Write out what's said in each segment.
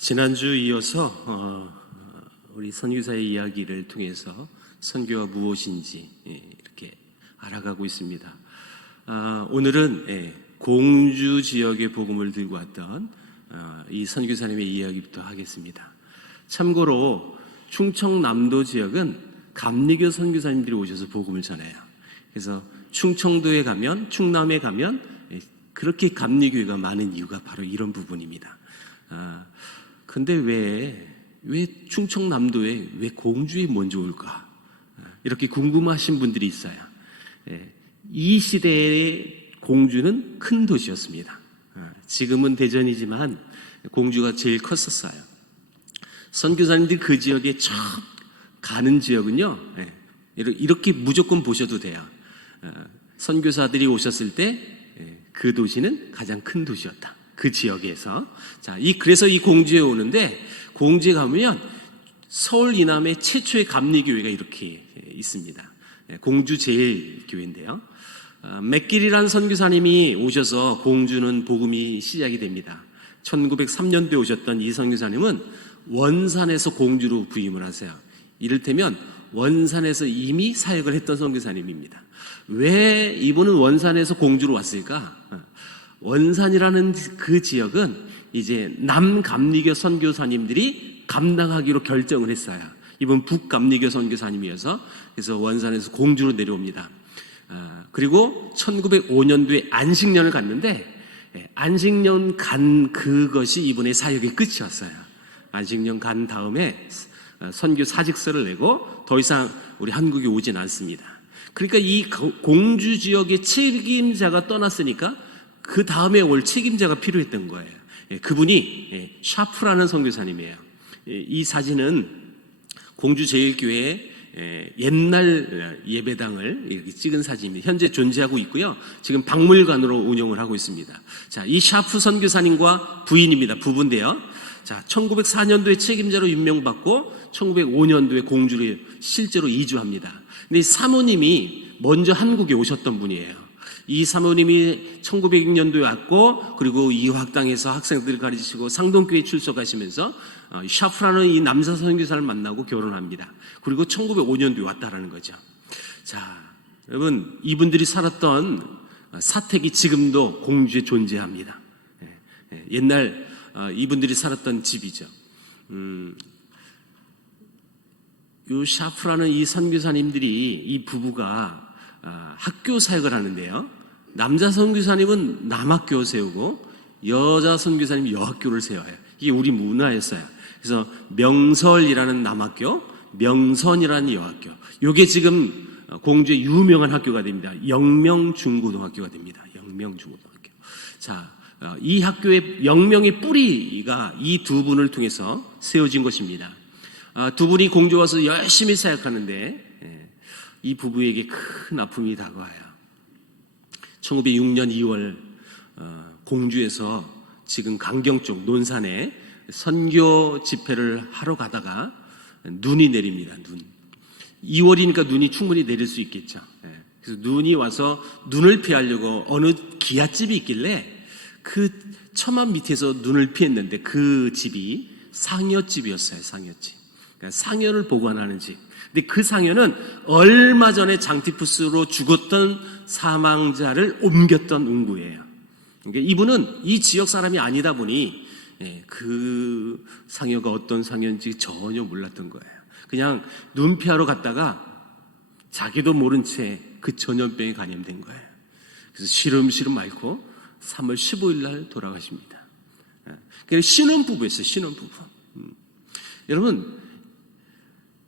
지난주 이어서 우리 선교사의 이야기를 통해서 선교가 무엇인지 이렇게 알아가고 있습니다. 오늘은 공주 지역의 복음을 들고 왔던 이 선교사님의 이야기부터 하겠습니다. 참고로 충청남도 지역은 감리교 선교사님들이 오셔서 복음을 전해요. 그래서 충청도에 가면, 충남에 가면 그렇게 감리교회가 많은 이유가 바로 이런 부분입니다. 근데 왜 충청남도에 왜 공주에 먼저 올까? 이렇게 궁금하신 분들이 있어요. 이 시대의 공주는 큰 도시였습니다. 지금은 대전이지만 공주가 제일 컸었어요. 선교사님들이 그 지역에 처음 가는 지역은요, 이렇게 무조건 보셔도 돼요. 선교사들이 오셨을 때 그 도시는 가장 큰 도시였다. 그 지역에서. 그래서 이 공주에 오는데, 공주에 가면 서울 이남의 최초의 감리교회가 이렇게 있습니다. 공주 제일교회인데요. 맥길이라는 선교사님이 오셔서 공주는 복음이 시작이 됩니다. 1903년도에 오셨던 이 선교사님은 원산에서 공주로 부임을 하세요. 이를테면 원산에서 이미 사역을 했던 선교사님입니다. 왜 이분은 원산에서 공주로 왔을까? 원산이라는 그 지역은 이제 남감리교 선교사님들이 감당하기로 결정을 했어요. 이분 북감리교 선교사님이어서 그래서 원산에서 공주로 내려옵니다. 그리고 1905년도에 안식년을 갔는데 안식년 간 그것이 이분의 사역의 끝이었어요. 안식년 간 다음에 선교 사직서를 내고 더 이상 우리 한국에 오진 않습니다. 그러니까 이 공주 지역의 책임자가 떠났으니까 그 다음에 올 책임자가 필요했던 거예요. 그분이 샤프라는 선교사님이에요. 이 사진은 공주 제일교회의 옛날 예배당을 이렇게 찍은 사진입니다. 현재 존재하고 있고요. 지금 박물관으로 운영을 하고 있습니다. 이 샤프 선교사님과 부인입니다. 부부인데요. 1904년도에 책임자로 임명받고 1905년도에 공주로 실제로 이주합니다. 근데 사모님이 먼저 한국에 오셨던 분이에요. 이 사모님이 1906년도에 왔고, 그리고 이화학당에서 학생들을 가르치시고 상동교회 출석하시면서 샤프라는 이 남사 선교사를 만나고 결혼합니다. 그리고 1905년도에 왔다라는 거죠. 여러분, 이분들이 살았던 사택이 지금도 공주에 존재합니다. 옛날 이분들이 살았던 집이죠. 이 샤프라는 이 선교사님들이, 이 부부가 학교 사역을 하는데요. 남자 선교사님은 남학교 세우고 여자 선교사님이 여학교를 세워요. 이게 우리 문화였어요. 그래서 명설이라는 남학교, 명선이라는 여학교. 이게 지금 공주의 유명한 학교가 됩니다. 영명중고등학교가 됩니다. 영명중고등학교. 이 학교의 영명의 뿌리가 이 두 분을 통해서 세워진 것입니다. 두 분이 공주 와서 열심히 사역하는데 이 부부에게 큰 아픔이 다가와요. 1906년 2월 공주에서 지금 강경 쪽 논산에 선교 집회를 하러 가다가 눈이 내립니다. 2월이니까 눈이 충분히 내릴 수 있겠죠. 그래서 눈이 와서 눈을 피하려고 어느 기아집이 있길래 그 처마 밑에서 눈을 피했는데 그 집이 상여집이었어요. 상여집. 그러니까 상여를 보관하는 집. 근데 그 상여는 얼마 전에 장티푸스로 죽었던 사망자를 옮겼던 운구예요. 그러니까 이분은 이 지역 사람이 아니다 보니 그 상여가 어떤 상여인지 전혀 몰랐던 거예요. 그냥 눈 피하러 갔다가 자기도 모른 채 그 전염병에 감염된 거예요. 그래서 시름시름 앓고 3월 15일 날 돌아가십니다. 그냥 신혼부부였어요. 신혼부부. 여러분,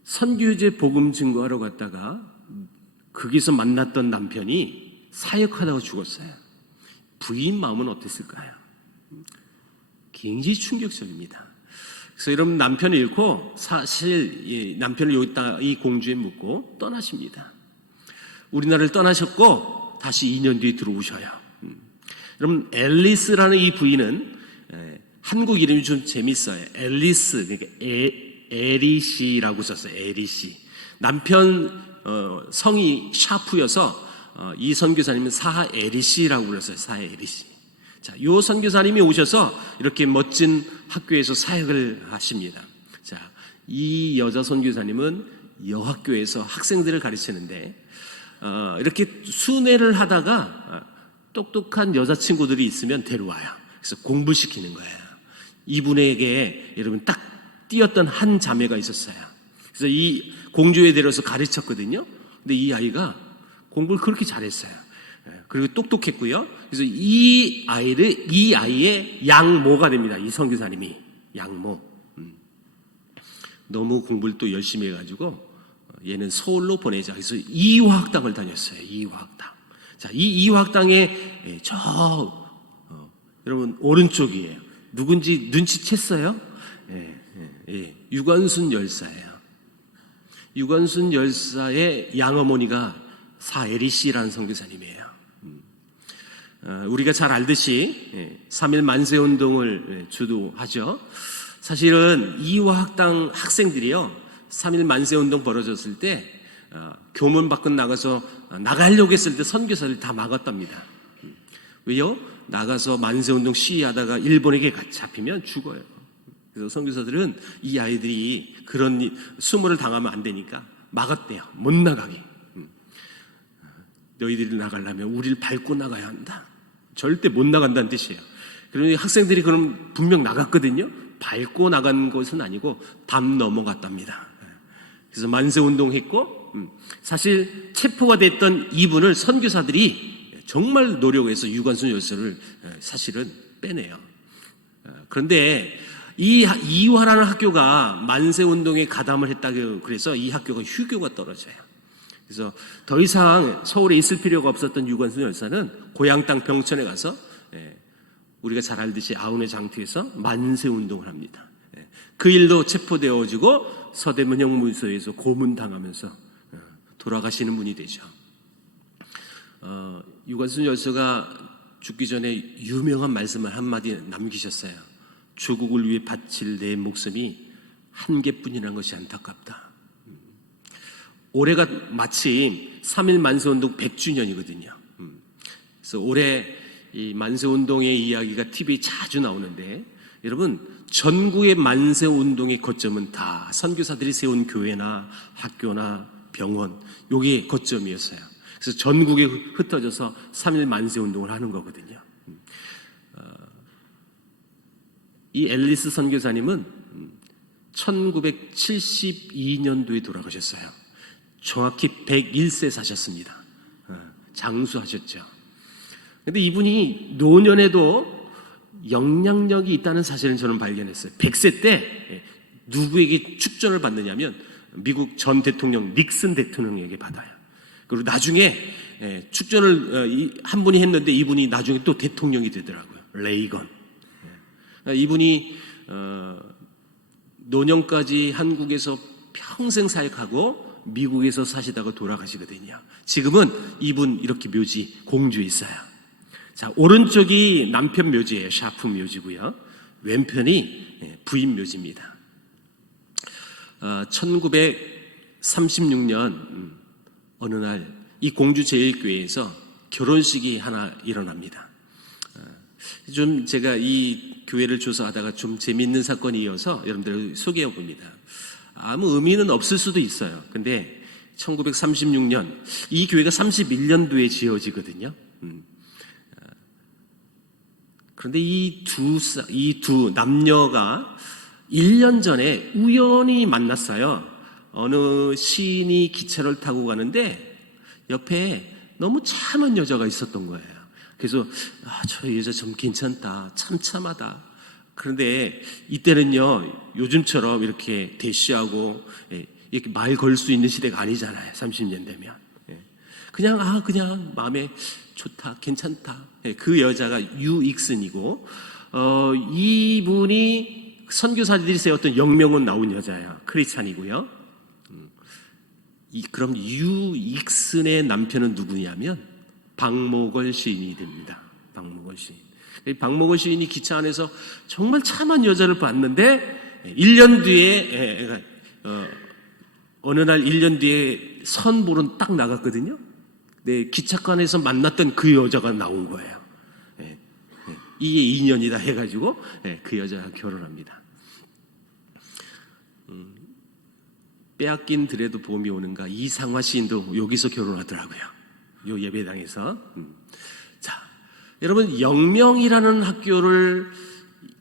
선교제 복음 증거하러 갔다가 거기서 만났던 남편이 사역하다가 죽었어요. 부인 마음은 어땠을까요? 굉장히 충격적입니다. 그래서 여러분, 남편을 잃고 사실 남편을 여기다가 이 공주에 묻고 떠나십니다. 우리나라를 떠나셨고 다시 2년 뒤에 들어오셔요. 여러분, 앨리스라는 이 부인은 한국 이름이 좀 재밌어요. 앨리스, 그러니까 에리시라고 썼어요. 에리시. 남편 성이 샤프여서 이 선교사님은 사에리시라고 불렀어요. 사에리시. 자, 요 선교사님이 오셔서 이렇게 멋진 학교에서 사역을 하십니다. 자, 이 여자 선교사님은 여학교에서 학생들을 가르치는데 이렇게 순회를 하다가 똑똑한 여자친구들이 있으면 데려와요. 그래서 공부시키는 거예요. 이분에게 여러분 딱 띄었던 한 자매가 있었어요. 그래서 이 공주에 데려서 가르쳤거든요. 근데 이 아이가 공부를 그렇게 잘했어요. 그리고 똑똑했고요. 그래서 이 아이의 양모가 됩니다. 이 선교사님이 양모. 너무 공부를 또 열심히 해가지고 얘는 서울로 보내자. 그래서 이화학당을 다녔어요. 이화학당. 자, 이 이화학당에 여러분 오른쪽이에요. 누군지 눈치챘어요? 유관순 열사예요. 유관순 열사의 양어머니가 사에리 씨라는 선교사님이에요. 우리가 잘 알듯이 3.1 만세운동을 주도하죠. 사실은 이화학당 학생들이요 3.1 만세운동 벌어졌을 때 교문 밖으로 나가려고 했을 때 선교사를 다 막았답니다. 왜요? 나가서 만세운동 시위하다가 일본에게 잡히면 죽어요. 그래서 선교사들은 이 아이들이 그런 수모를 당하면 안 되니까 막았대요. 못 나가게. 너희들이 나가려면 우리를 밟고 나가야 한다. 절대 못 나간다는 뜻이에요. 그러니 학생들이 그럼 분명 나갔거든요. 밟고 나간 것은 아니고 담 넘어갔답니다. 그래서 만세운동 했고 사실 체포가 됐던 이분을 선교사들이 정말 노력해서 유관순 열사를 사실은 빼내요. 그런데 이 이화라는 학교가 만세운동에 가담을 했다고 그래서 이 학교가 휴교가 떨어져요. 그래서 더 이상 서울에 있을 필요가 없었던 유관순 열사는 고향 땅 병천에 가서 우리가 잘 알듯이 아우네 장터에서 만세운동을 합니다. 그 일로 체포되어지고 서대문 형무소에서 고문당하면서 돌아가시는 분이 되죠. 유관순 열사가 죽기 전에 유명한 말씀을 한마디 남기셨어요. 조국을 위해 바칠 내 목숨이 한 개뿐이라는 것이 안타깝다. 올해가 마침 3.1 만세운동 100주년이거든요. 그래서 올해 이 만세운동의 이야기가 TV에 자주 나오는데 여러분 전국의 만세운동의 거점은 다 선교사들이 세운 교회나 학교나 병원 요게 거점이었어요. 그래서 전국에 흩어져서 3.1 만세운동을 하는 거거든요. 이 앨리스 선교사님은 1972년도에 돌아가셨어요. 정확히 101세 사셨습니다. 장수하셨죠. 그런데 이분이 노년에도 영향력이 있다는 사실을 저는 발견했어요. 100세 때 누구에게 축전을 받느냐면 미국 전 대통령 닉슨 대통령에게 받아요. 그리고 나중에 축전을 한 분이 했는데 이분이 나중에 또 대통령이 되더라고요. 레이건. 이분이 노년까지 한국에서 평생 사역하고 미국에서 사시다가 돌아가시거든요. 지금은 이분 이렇게 묘지 공주에 있어요. 자, 오른쪽이 남편 묘지예요. 샤프 묘지고요. 왼편이 부인 묘지입니다. 1936년 어느 날 이 공주 제일교회에서 결혼식이 하나 일어납니다. 좀 제가 이 교회를 조사하다가 좀 재미있는 사건이 이어서 여러분들을 소개해 봅니다. 아무 의미는 없을 수도 있어요. 근데 1936년 이 교회가 31년도에 지어지거든요. 그런데 이 두 남녀가 1년 전에 우연히 만났어요. 어느 시인이 기차를 타고 가는데 옆에 너무 참한 여자가 있었던 거예요. 그래서 저 여자 좀 괜찮다, 참참하다. 그런데 이때는요 요즘처럼 이렇게 대시하고 이렇게 말 걸 수 있는 시대가 아니잖아요. 30년 되면 그냥 마음에 좋다, 괜찮다. 그 여자가 유익슨이고 이분이 선교사들이 세웠던 영명은 나온 여자예요. 크리스찬이고요. 그럼 유익슨의 남편은 누구냐면 박목월 시인이 됩니다. 박목월 시인. 박목월 시인이 기차 안에서 정말 참한 여자를 봤는데 1년 뒤에 어느 날 1년 뒤에 선보로 딱 나갔거든요. 네, 기차관에서 만났던 그 여자가 나온 거예요. 이게 인연이다 해가지고 그 여자와 결혼합니다. 빼앗긴 들에도 봄이 오는가, 이상화 시인도 여기서 결혼하더라고요. 요 예배당에서. 자, 여러분, 영명이라는 학교를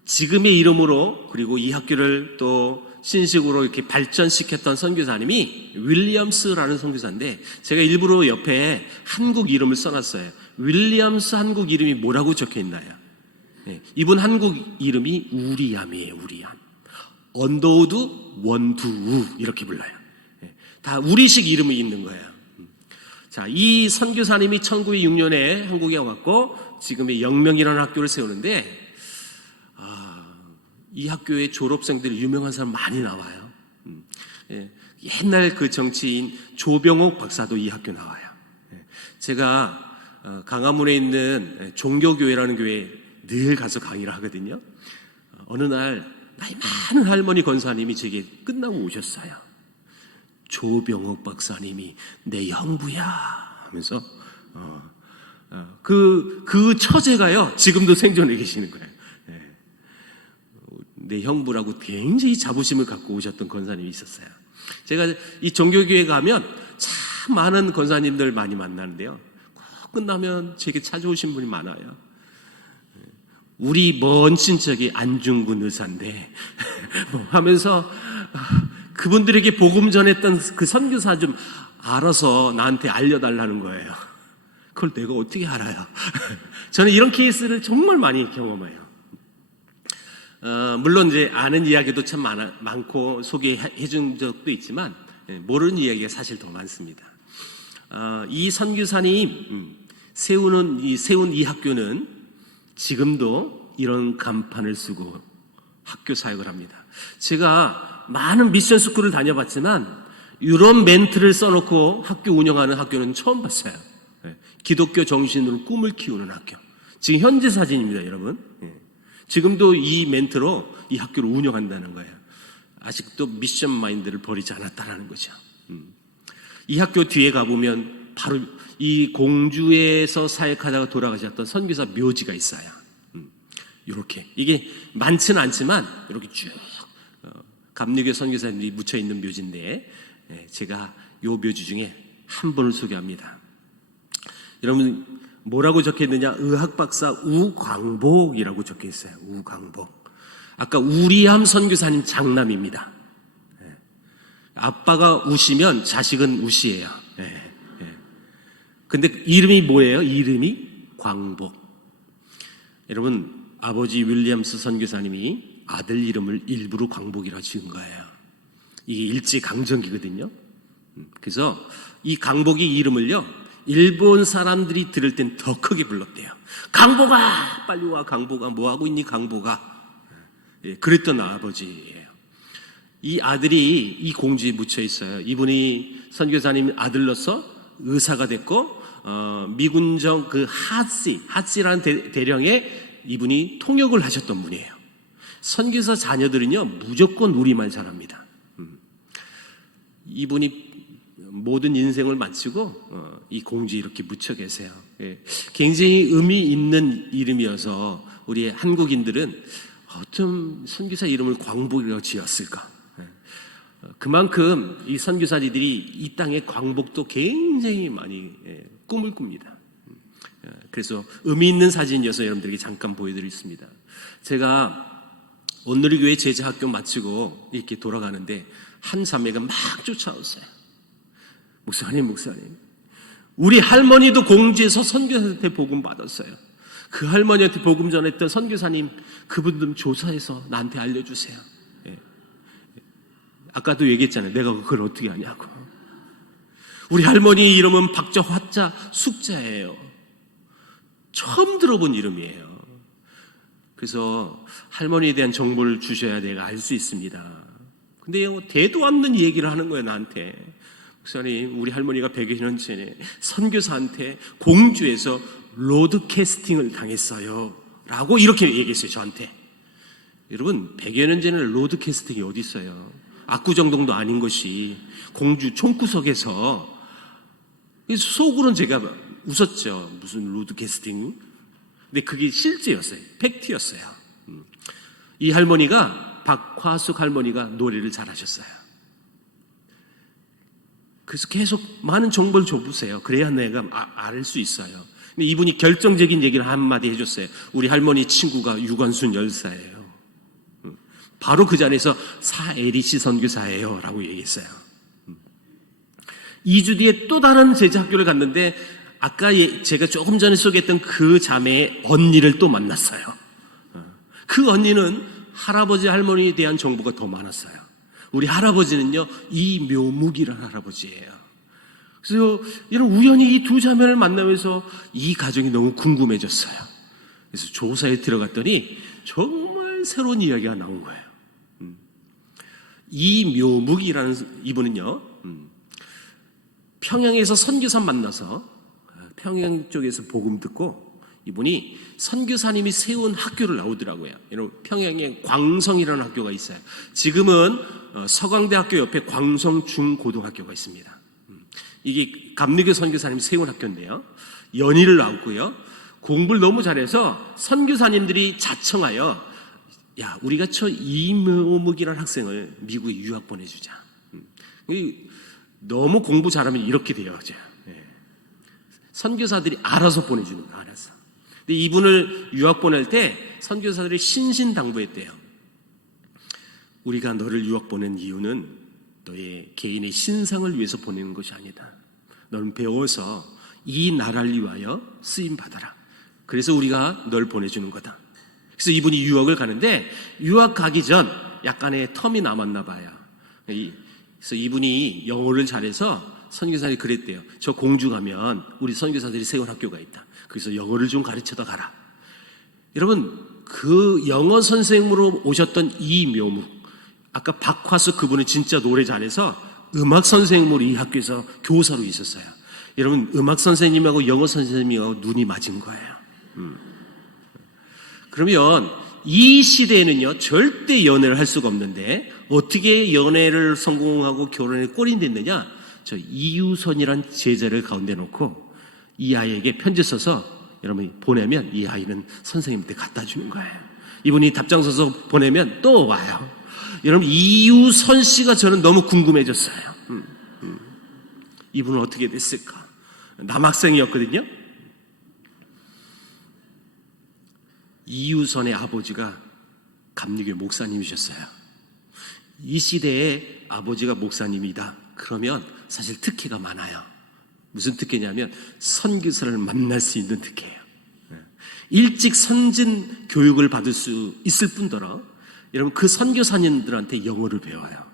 지금의 이름으로, 그리고 이 학교를 또 신식으로 이렇게 발전시켰던 선교사님이 윌리엄스라는 선교사인데, 제가 일부러 옆에 한국 이름을 써놨어요. 윌리엄스 한국 이름이 뭐라고 적혀 있나요? 이분 한국 이름이 우리암이에요. 우리암. 언더우드 원두우 이렇게 불러요. 다 우리식 이름이 있는 거예요. 자, 이 선교사님이 1906년에 한국에 왔고 지금의 영명이라는 학교를 세우는데, 이 학교의 졸업생들이 유명한 사람 많이 나와요. 옛날 그 정치인 조병옥 박사도 이 학교 나와요. 제가 강화문에 있는 종교교회라는 교회에 늘 가서 강의를 하거든요. 어느 날 나이 많은 할머니 권사님이 제게 끝나고 오셨어요. 조병옥 박사님이 내 형부야 하면서 그 처제가요 지금도 생존해 계시는 거예요. 내 형부라고 굉장히 자부심을 갖고 오셨던 권사님이 있었어요. 제가 이 종교교회 가면 참 많은 권사님들 많이 만나는데요, 꼭 끝나면 제게 찾아오신 분이 많아요. 우리 먼 친척이 안중근 의사인데 하면서 그분들에게 복음 전했던 그 선교사 좀 알아서 나한테 알려달라는 거예요. 그걸 내가 어떻게 알아요? 저는 이런 케이스를 정말 많이 경험해요. 물론 이제 아는 이야기도 참 많고 소개해 준 적도 있지만 모르는 이야기가 사실 더 많습니다. 이 선교사님 세운 이 학교는 지금도 이런 간판을 쓰고 학교 사역을 합니다. 제가 많은 미션 스쿨을 다녀봤지만 이런 멘트를 써놓고 학교 운영하는 학교는 처음 봤어요. 기독교 정신으로 꿈을 키우는 학교. 지금 현재 사진입니다, 여러분. 지금도 이 멘트로 이 학교를 운영한다는 거예요. 아직도 미션 마인드를 버리지 않았다는 거죠. 이 학교 뒤에 가보면 바로 이 공주에서 사역하다가 돌아가셨던 선교사 묘지가 있어요. 이렇게 이게 많지는 않지만 이렇게 쭉 감리교 선교사님들이 묻혀 있는 묘지인데, 제가 요 묘지 중에 한 분을 소개합니다. 여러분 뭐라고 적혀 있느냐? 의학박사 우광복이라고 적혀 있어요. 우광복. 아까 우리암 선교사님 장남입니다. 아빠가 우시면 자식은 우시예요. 근데 이름이 뭐예요? 이름이 광복. 여러분, 아버지 윌리엄스 선교사님이 아들 이름을 일부러 광복이라 지은 거예요. 이게 일제강점기거든요. 그래서 이 광복이 이름을요, 일본 사람들이 들을 땐 더 크게 불렀대요. 강복아, 빨리 와. 강복아, 뭐하고 있니 강복아. 그랬던 아버지예요. 이 아들이 이 공주에 묻혀 있어요. 이분이 선교사님 아들로서 의사가 됐고, 미군정 그 하찌라는 대령에 이분이 통역을 하셨던 분이에요. 선교사 자녀들은요 무조건 우리말 잘합니다. 이분이 모든 인생을 마치고 이 공주에 이렇게 묻혀 계세요. 굉장히 의미 있는 이름이어서 우리 한국인들은 어쩜 선교사 이름을 광복이라고 지었을까? 그만큼 이 선교사들이 이 땅의 광복도 굉장히 많이 꿈을 꿉니다. 그래서 의미 있는 사진이어서 여러분들에게 잠깐 보여드리겠습니다. 제가 온누리교회 제자학교 마치고 이렇게 돌아가는데 한 자매가 막 쫓아왔어요. 목사님, 우리 할머니도 공주에서 선교사한테 복음 받았어요. 그 할머니한테 복음 전했던 선교사님, 그분들 조사해서 나한테 알려주세요. 아까도 얘기했잖아요. 내가 그걸 어떻게 아냐고. 우리 할머니 이름은 박자, 화자, 숙자예요. 처음 들어본 이름이에요. 그래서 할머니에 대한 정보를 주셔야 내가 알 수 있습니다. 근데 대도 않는 얘기를 하는 거예요, 나한테. 목사님, 우리 할머니가 100여 년 전에 선교사한테 공주에서 로드 캐스팅을 당했어요 라고 이렇게 얘기했어요, 저한테. 여러분, 100여 년 전에 로드 캐스팅이 어디 있어요? 압구정동도 아닌 것이 공주 총구석에서. 속으로는 제가 웃었죠. 무슨 로드 캐스팅? 근데 그게 실제였어요. 팩트였어요. 이 할머니가, 박화숙 할머니가 노래를 잘하셨어요. 그래서 계속 많은 정보를 줘보세요. 그래야 내가 알 수 있어요. 근데 이분이 결정적인 얘기를 한마디 해줬어요. 우리 할머니 친구가 유관순 열사예요. 바로 그 자리에서 사에리시 선교사예요 라고 얘기했어요. 2주 뒤에 또 다른 제자 학교를 갔는데 아까 제가 조금 전에 소개했던 그 자매의 언니를 또 만났어요. 그 언니는 할아버지 할머니에 대한 정보가 더 많았어요. 우리 할아버지는요, 이묘묵이라는 할아버지예요. 그래서 이런 우연히 이 두 자매를 만나면서 이 가정이 너무 궁금해졌어요. 그래서 조사에 들어갔더니 정말 새로운 이야기가 나온 거예요. 이묘묵이라는 이분은요, 평양에서 선교사 만나서 평양 쪽에서 복음 듣고 이분이 선교사님이 세운 학교를 나오더라고요. 평양에 광성이라는 학교가 있어요. 지금은 서강대학교 옆에 광성 중고등학교가 있습니다. 이게 감리교 선교사님이 세운 학교인데요. 연희를 나왔고요. 공부를 너무 잘해서 선교사님들이 자청하여 야, 우리가 저 이묘묵이라는 학생을 미국에 유학 보내주자. 너무 공부 잘하면 이렇게 돼요. 선교사들이 알아서 보내주는 거예요. 알아서. 근데 이분을 유학 보낼 때 선교사들이 신신당부했대요. 우리가 너를 유학 보낸 이유는 너의 개인의 신상을 위해서 보내는 것이 아니다. 너는 배워서 이 나라를 위하여 쓰임 받아라. 그래서 우리가 널 보내주는 거다. 그래서 이분이 유학을 가는데 유학 가기 전 약간의 텀이 남았나 봐요. 그래서 이분이 영어를 잘해서 선교사들이 그랬대요. 저 공주 가면 우리 선교사들이 세운 학교가 있다. 그래서 영어를 좀 가르쳐다 가라. 여러분, 그 영어 선생님으로 오셨던 이묘묵, 아까 박화숙 그분은 진짜 노래 잘해서 음악 선생님으로 이 학교에서 교사로 있었어요. 여러분, 음악 선생님하고 영어 선생님하고 눈이 맞은 거예요. 그러면 이 시대에는요, 절대 연애를 할 수가 없는데 어떻게 연애를 성공하고 결혼에 꼴이 됐느냐? 저 이유선이란 제자를 가운데 놓고 이 아이에게 편지 써서 여러분이 보내면 이 아이는 선생님한테 갖다 주는 거예요. 이분이 답장 써서 보내면 또 와요. 여러분, 이유선 씨가 저는 너무 궁금해졌어요. 이분은 어떻게 됐을까? 남학생이었거든요. 이유선의 아버지가 감리교 목사님이셨어요. 이 시대에 아버지가 목사님이다. 그러면 사실 특혜가 많아요. 무슨 특혜냐면 선교사를 만날 수 있는 특혜예요. 일찍 선진 교육을 받을 수 있을 뿐더러 여러분 그 선교사님들한테 영어를 배워요.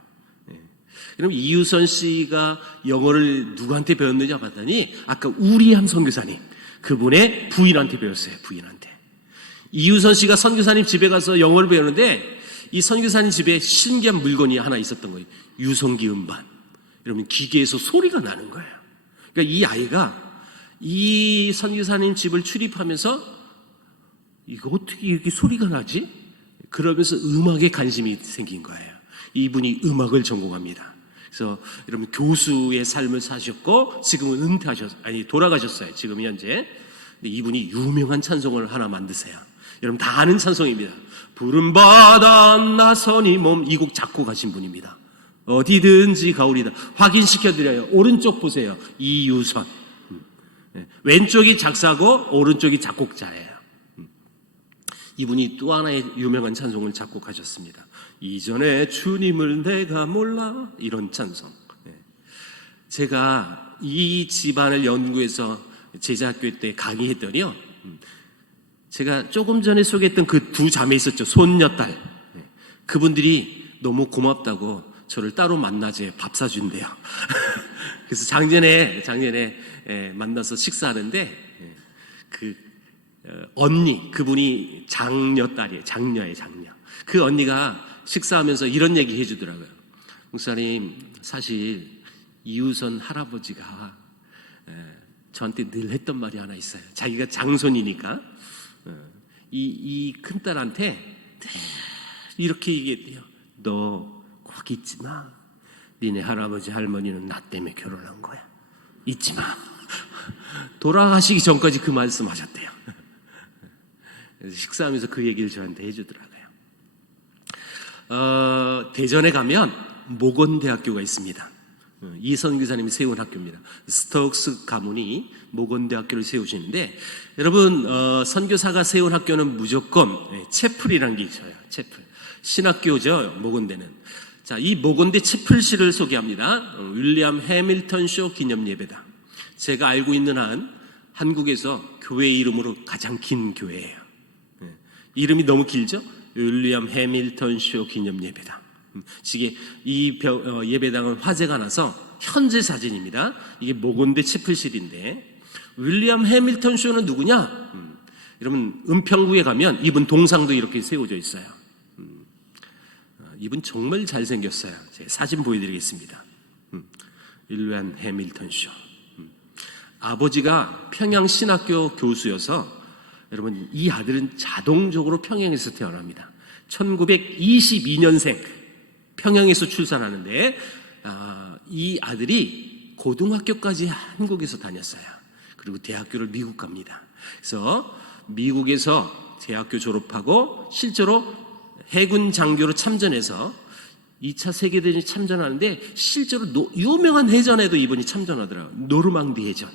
여러분 이유선 씨가 영어를 누구한테 배웠느냐 봤더니 아까 우리함 선교사님 그분의 부인한테 배웠어요. 부인한테. 이유선 씨가 선교사님 집에 가서 영어를 배우는데 이 선교사님 집에 신기한 물건이 하나 있었던 거예요. 유성기 음반. 여러분 기계에서 소리가 나는 거예요. 그러니까 이 아이가 이 선교사님 집을 출입하면서 이거 어떻게 이렇게 소리가 나지? 그러면서 음악에 관심이 생긴 거예요. 이분이 음악을 전공합니다. 그래서 여러분 교수의 삶을 사셨고 지금은 돌아가셨어요. 지금 현재. 근데 이분이 유명한 찬송을 하나 만드세요. 여러분 다 아는 찬송입니다. 푸른 바다 나선이 몸 이 곡 작곡하신 분입니다. 어디든지 가오리다. 확인시켜드려요. 오른쪽 보세요. 이유선. 왼쪽이 작사고 오른쪽이 작곡자예요. 이분이 또 하나의 유명한 찬송을 작곡하셨습니다. 이전에 주님을 내가 몰라 이런 찬송. 제가 이 집안을 연구해서 제자학교 때 강의했더니요. 제가 조금 전에 소개했던 그 두 자매 있었죠. 손녀딸. 그분들이 너무 고맙다고 저를 따로 만나재 밥 사준대요. 그래서 작년에 만나서 식사하는데 그 언니 그분이 장녀딸이에요. 장녀예요. 장녀. 그 언니가 식사하면서 이런 얘기 해주더라고요. 목사님 사실 이우선 할아버지가 저한테 늘 했던 말이 하나 있어요. 자기가 장손이니까 이 큰딸한테 이렇게 얘기했대요. 너 꼭 잊지 마. 니네 할아버지 할머니는 나 때문에 결혼한 거야. 잊지 마. 돌아가시기 전까지 그 말씀하셨대요. 그래서 식사하면서 그 얘기를 저한테 해주더라고요. 대전에 가면 모건대학교가 있습니다. 이선 교사님이 세운 학교입니다. 스톡스 가문이 모건대학교를 세우시는데, 여러분 선교사가 세운 학교는 무조건 채플이라는 게 있어요. 채플 신학교죠. 모건대는. 자, 이 모건대 채플실을 소개합니다. 윌리엄 해밀턴 쇼 기념 예배당. 제가 알고 있는 한 한국에서 교회 이름으로 가장 긴 교회예요. 이름이 너무 길죠? 윌리엄 해밀턴 쇼 기념 예배당. 이 예배당은 화재가 나서 현재 사진입니다. 이게 모건대 채플실인데, 윌리엄 해밀턴 쇼는 누구냐? 여러분 은평구에 가면 이분 동상도 이렇게 세워져 있어요. 이분 정말 잘생겼어요. 제가 사진 보여드리겠습니다. 윌리엄 해밀턴 쇼. 아버지가 평양신학교 교수여서, 여러분 이 아들은 자동적으로 평양에서 태어납니다. 1922년생 평양에서 출산하는데, 이 아들이 고등학교까지 한국에서 다녔어요. 그리고 대학교를 미국 갑니다. 그래서 미국에서 대학교 졸업하고 실제로 해군 장교로 참전해서 2차 세계대전에 참전하는데, 실제로 유명한 해전에도 이분이 참전하더라고요. 노르망디 해전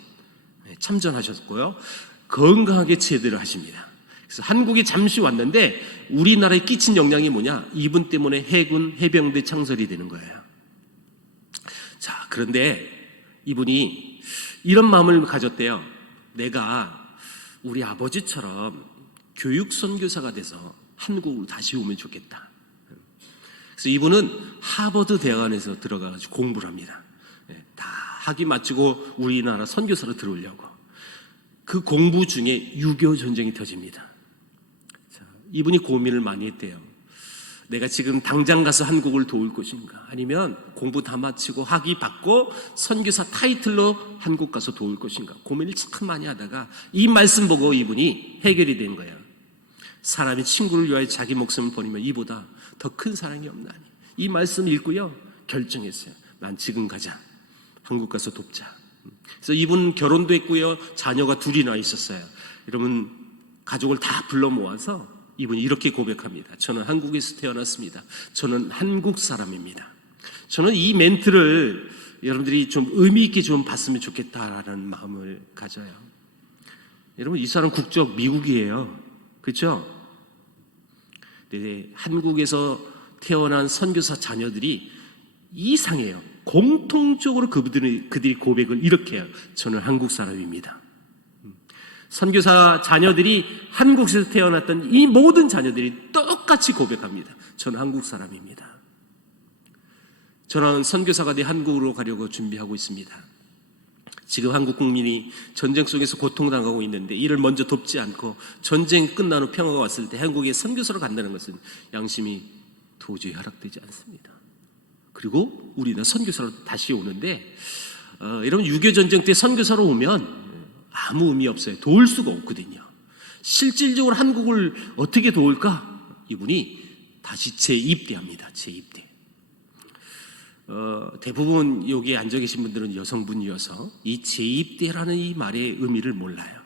참전하셨고요. 건강하게 제대를 하십니다. 그래서 한국에 잠시 왔는데 우리나라에 끼친 영향이 뭐냐? 이분 때문에 해군 해병대 창설이 되는 거예요. 자, 그런데 이분이 이런 마음을 가졌대요. 내가 우리 아버지처럼 교육 선교사가 돼서 한국으로 다시 오면 좋겠다. 그래서 이분은 하버드 대학원에서 들어가가지고 공부를 합니다. 다 학위 마치고 우리나라 선교사로 들어오려고. 그 공부 중에 6.25 전쟁이 터집니다. 자, 이분이 고민을 많이 했대요. 내가 지금 당장 가서 한국을 도울 것인가, 아니면 공부 다 마치고 학위 받고 선교사 타이틀로 한국 가서 도울 것인가, 고민을 참 많이 하다가 이 말씀 보고 이분이 해결이 된 거예요. 사람이 친구를 위하여 자기 목숨을 버리면 이보다 더 큰 사랑이 없나니. 이 말씀 읽고요 결정했어요. 난 지금 가자. 한국 가서 돕자. 그래서 이분 결혼도 했고요, 자녀가 둘이나 있었어요. 여러분 가족을 다 불러 모아서 이분이 이렇게 고백합니다. 저는 한국에서 태어났습니다. 저는 한국 사람입니다. 저는 이 멘트를 여러분들이 좀 의미 있게 좀 봤으면 좋겠다라는 마음을 가져요. 여러분 이 사람 국적 미국이에요. 그렇죠? 네, 한국에서 태어난 선교사 자녀들이 이상해요. 공통적으로 그들이 고백을 이렇게 해요. 저는 한국 사람입니다. 선교사 자녀들이 한국에서 태어났던 이 모든 자녀들이 똑같이 고백합니다. 저는 한국 사람입니다. 저는 선교사가 돼 한국으로 가려고 준비하고 있습니다. 지금 한국 국민이 전쟁 속에서 고통당하고 있는데 이를 먼저 돕지 않고 전쟁 끝난 후 평화가 왔을 때 한국에 선교사로 간다는 것은 양심이 도저히 허락되지 않습니다. 그리고 우리는 선교사로 다시 오는데, 여러분 6.25 전쟁 때 선교사로 오면 아무 의미 없어요. 도울 수가 없거든요. 실질적으로 한국을 어떻게 도울까? 이분이 다시 재입대합니다. 재입대. 대부분 여기에 앉아 계신 분들은 여성분이어서 이 재입대라는 이 말의 의미를 몰라요.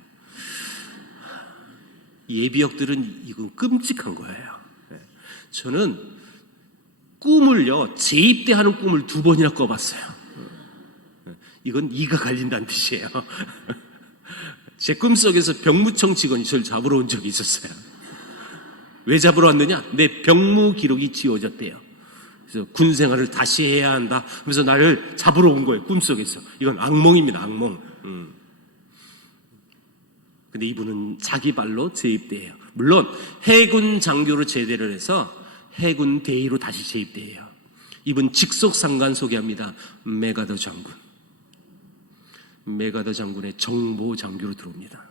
예비역들은 이건 끔찍한 거예요. 저는 꿈을요, 재입대하는 꿈을 2번이나 꿔봤어요. 이건 이가 갈린다는 뜻이에요. 제 꿈속에서 병무청 직원이 저를 잡으러 온 적이 있었어요. 왜 잡으러 왔느냐? 내 병무 기록이 지워졌대요. 그래서 군 생활을 다시 해야 한다 하면서 나를 잡으러 온 거예요. 꿈속에서. 이건 악몽입니다. 악몽. 근데 이분은 자기 발로 재입대해요. 물론 해군 장교로 제대를 해서 해군 대위로 다시 재입대해요. 이분 직속상관 소개합니다. 메가더 장군. 메가더 장군의 정보 장교로 들어옵니다.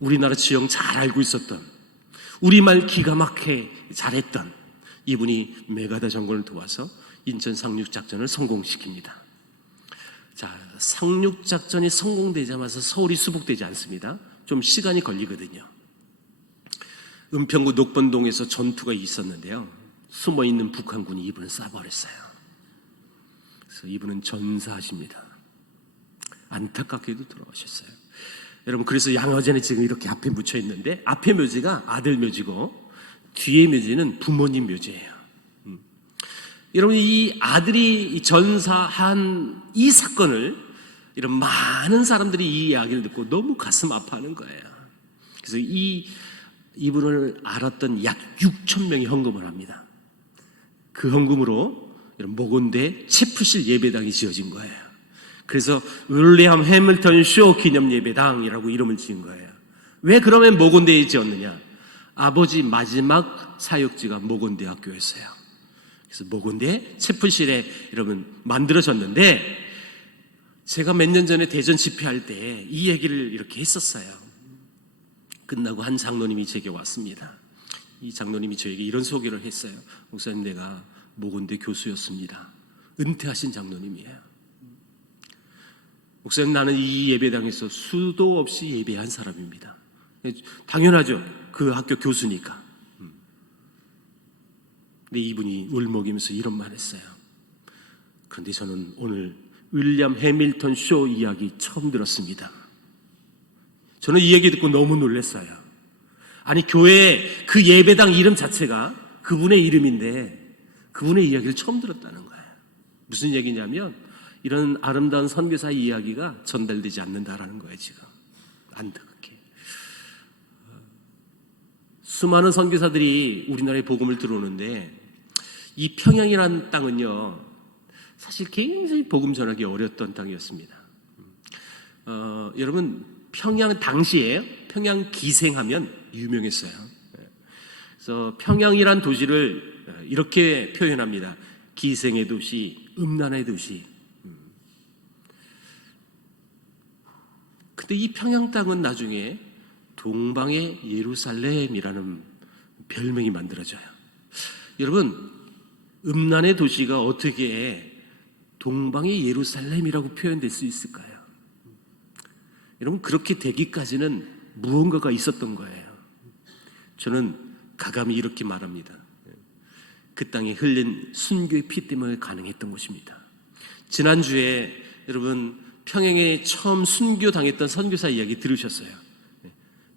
우리나라 지형 잘 알고 있었던, 우리말 기가 막히게 잘했던 이분이 메가더 장군을 도와서 인천 상륙작전을 성공시킵니다. 자, 상륙작전이 성공되자마자 서울이 수복되지 않습니다. 좀 시간이 걸리거든요. 은평구 녹번동에서 전투가 있었는데요, 숨어있는 북한군이 이분을 쏴버렸어요. 그래서 이분은 전사하십니다. 안타깝게도 돌아가셨어요. 여러분, 그래서 양어전에 지금 이렇게 앞에 묻혀 있는데, 앞에 묘지가 아들 묘지고 뒤에 묘지는 부모님 묘지예요. 여러분, 이 아들이 전사한 이 사건을 이런 많은 사람들이 이 이야기를 듣고 너무 가슴 아파하는 거예요. 그래서 이분을 알았던 약 6천 명이 헌금을 합니다. 그 헌금으로 이런 모곤대 채프실 예배당이 지어진 거예요. 그래서 윌리엄 해밀턴 쇼 기념 예배당이라고 이름을 지은 거예요. 왜 그러면 모곤대에 지었느냐? 아버지 마지막 사역지가 모곤대학교였어요. 그래서 모곤대 채프실에 여러분 만들어졌는데, 제가 몇 년 전에 대전 집회할 때 이 얘기를 이렇게 했었어요. 끝나고 한 장로님이 제게 왔습니다. 이 장로님이 저에게 이런 소개를 했어요. 목사님, 내가 모곤대 교수였습니다. 은퇴하신 장로님이에요. 목사님, 나는 이 예배당에서 수도 없이 예배한 사람입니다. 당연하죠. 그 학교 교수니까. 근데 이분이 울먹이면서 이런 말 했어요. 그런데 저는 오늘 윌리엄 해밀턴 쇼 이야기 처음 들었습니다. 저는 이 얘기 듣고 너무 놀랐어요. 아니, 교회 그 예배당 이름 자체가 그분의 이름인데 그분의 이야기를 처음 들었다는 거예요. 무슨 얘기냐면 이런 아름다운 선교사 이야기가 전달되지 않는다라는 거예요. 지금 안타깝게 수많은 선교사들이 우리나라에 복음을 들어오는데, 이 평양이라는 땅은요 사실 굉장히 복음 전하기 어려웠던 땅이었습니다. 여러분, 평양 당시에 평양 기생하면 유명했어요. 그래서 평양이란 도시를 이렇게 표현합니다. 기생의 도시, 음란의 도시. 근데 이 평양 땅은 나중에 동방의 예루살렘이라는 별명이 만들어져요. 여러분, 음란의 도시가 어떻게 동방의 예루살렘이라고 표현될 수 있을까요? 여러분, 그렇게 되기까지는 무언가가 있었던 거예요. 저는 가감히 이렇게 말합니다. 그 땅에 흘린 순교의 피 때문에 가능했던 것입니다. 지난주에 여러분 평양에 처음 순교당했던 선교사 이야기 들으셨어요?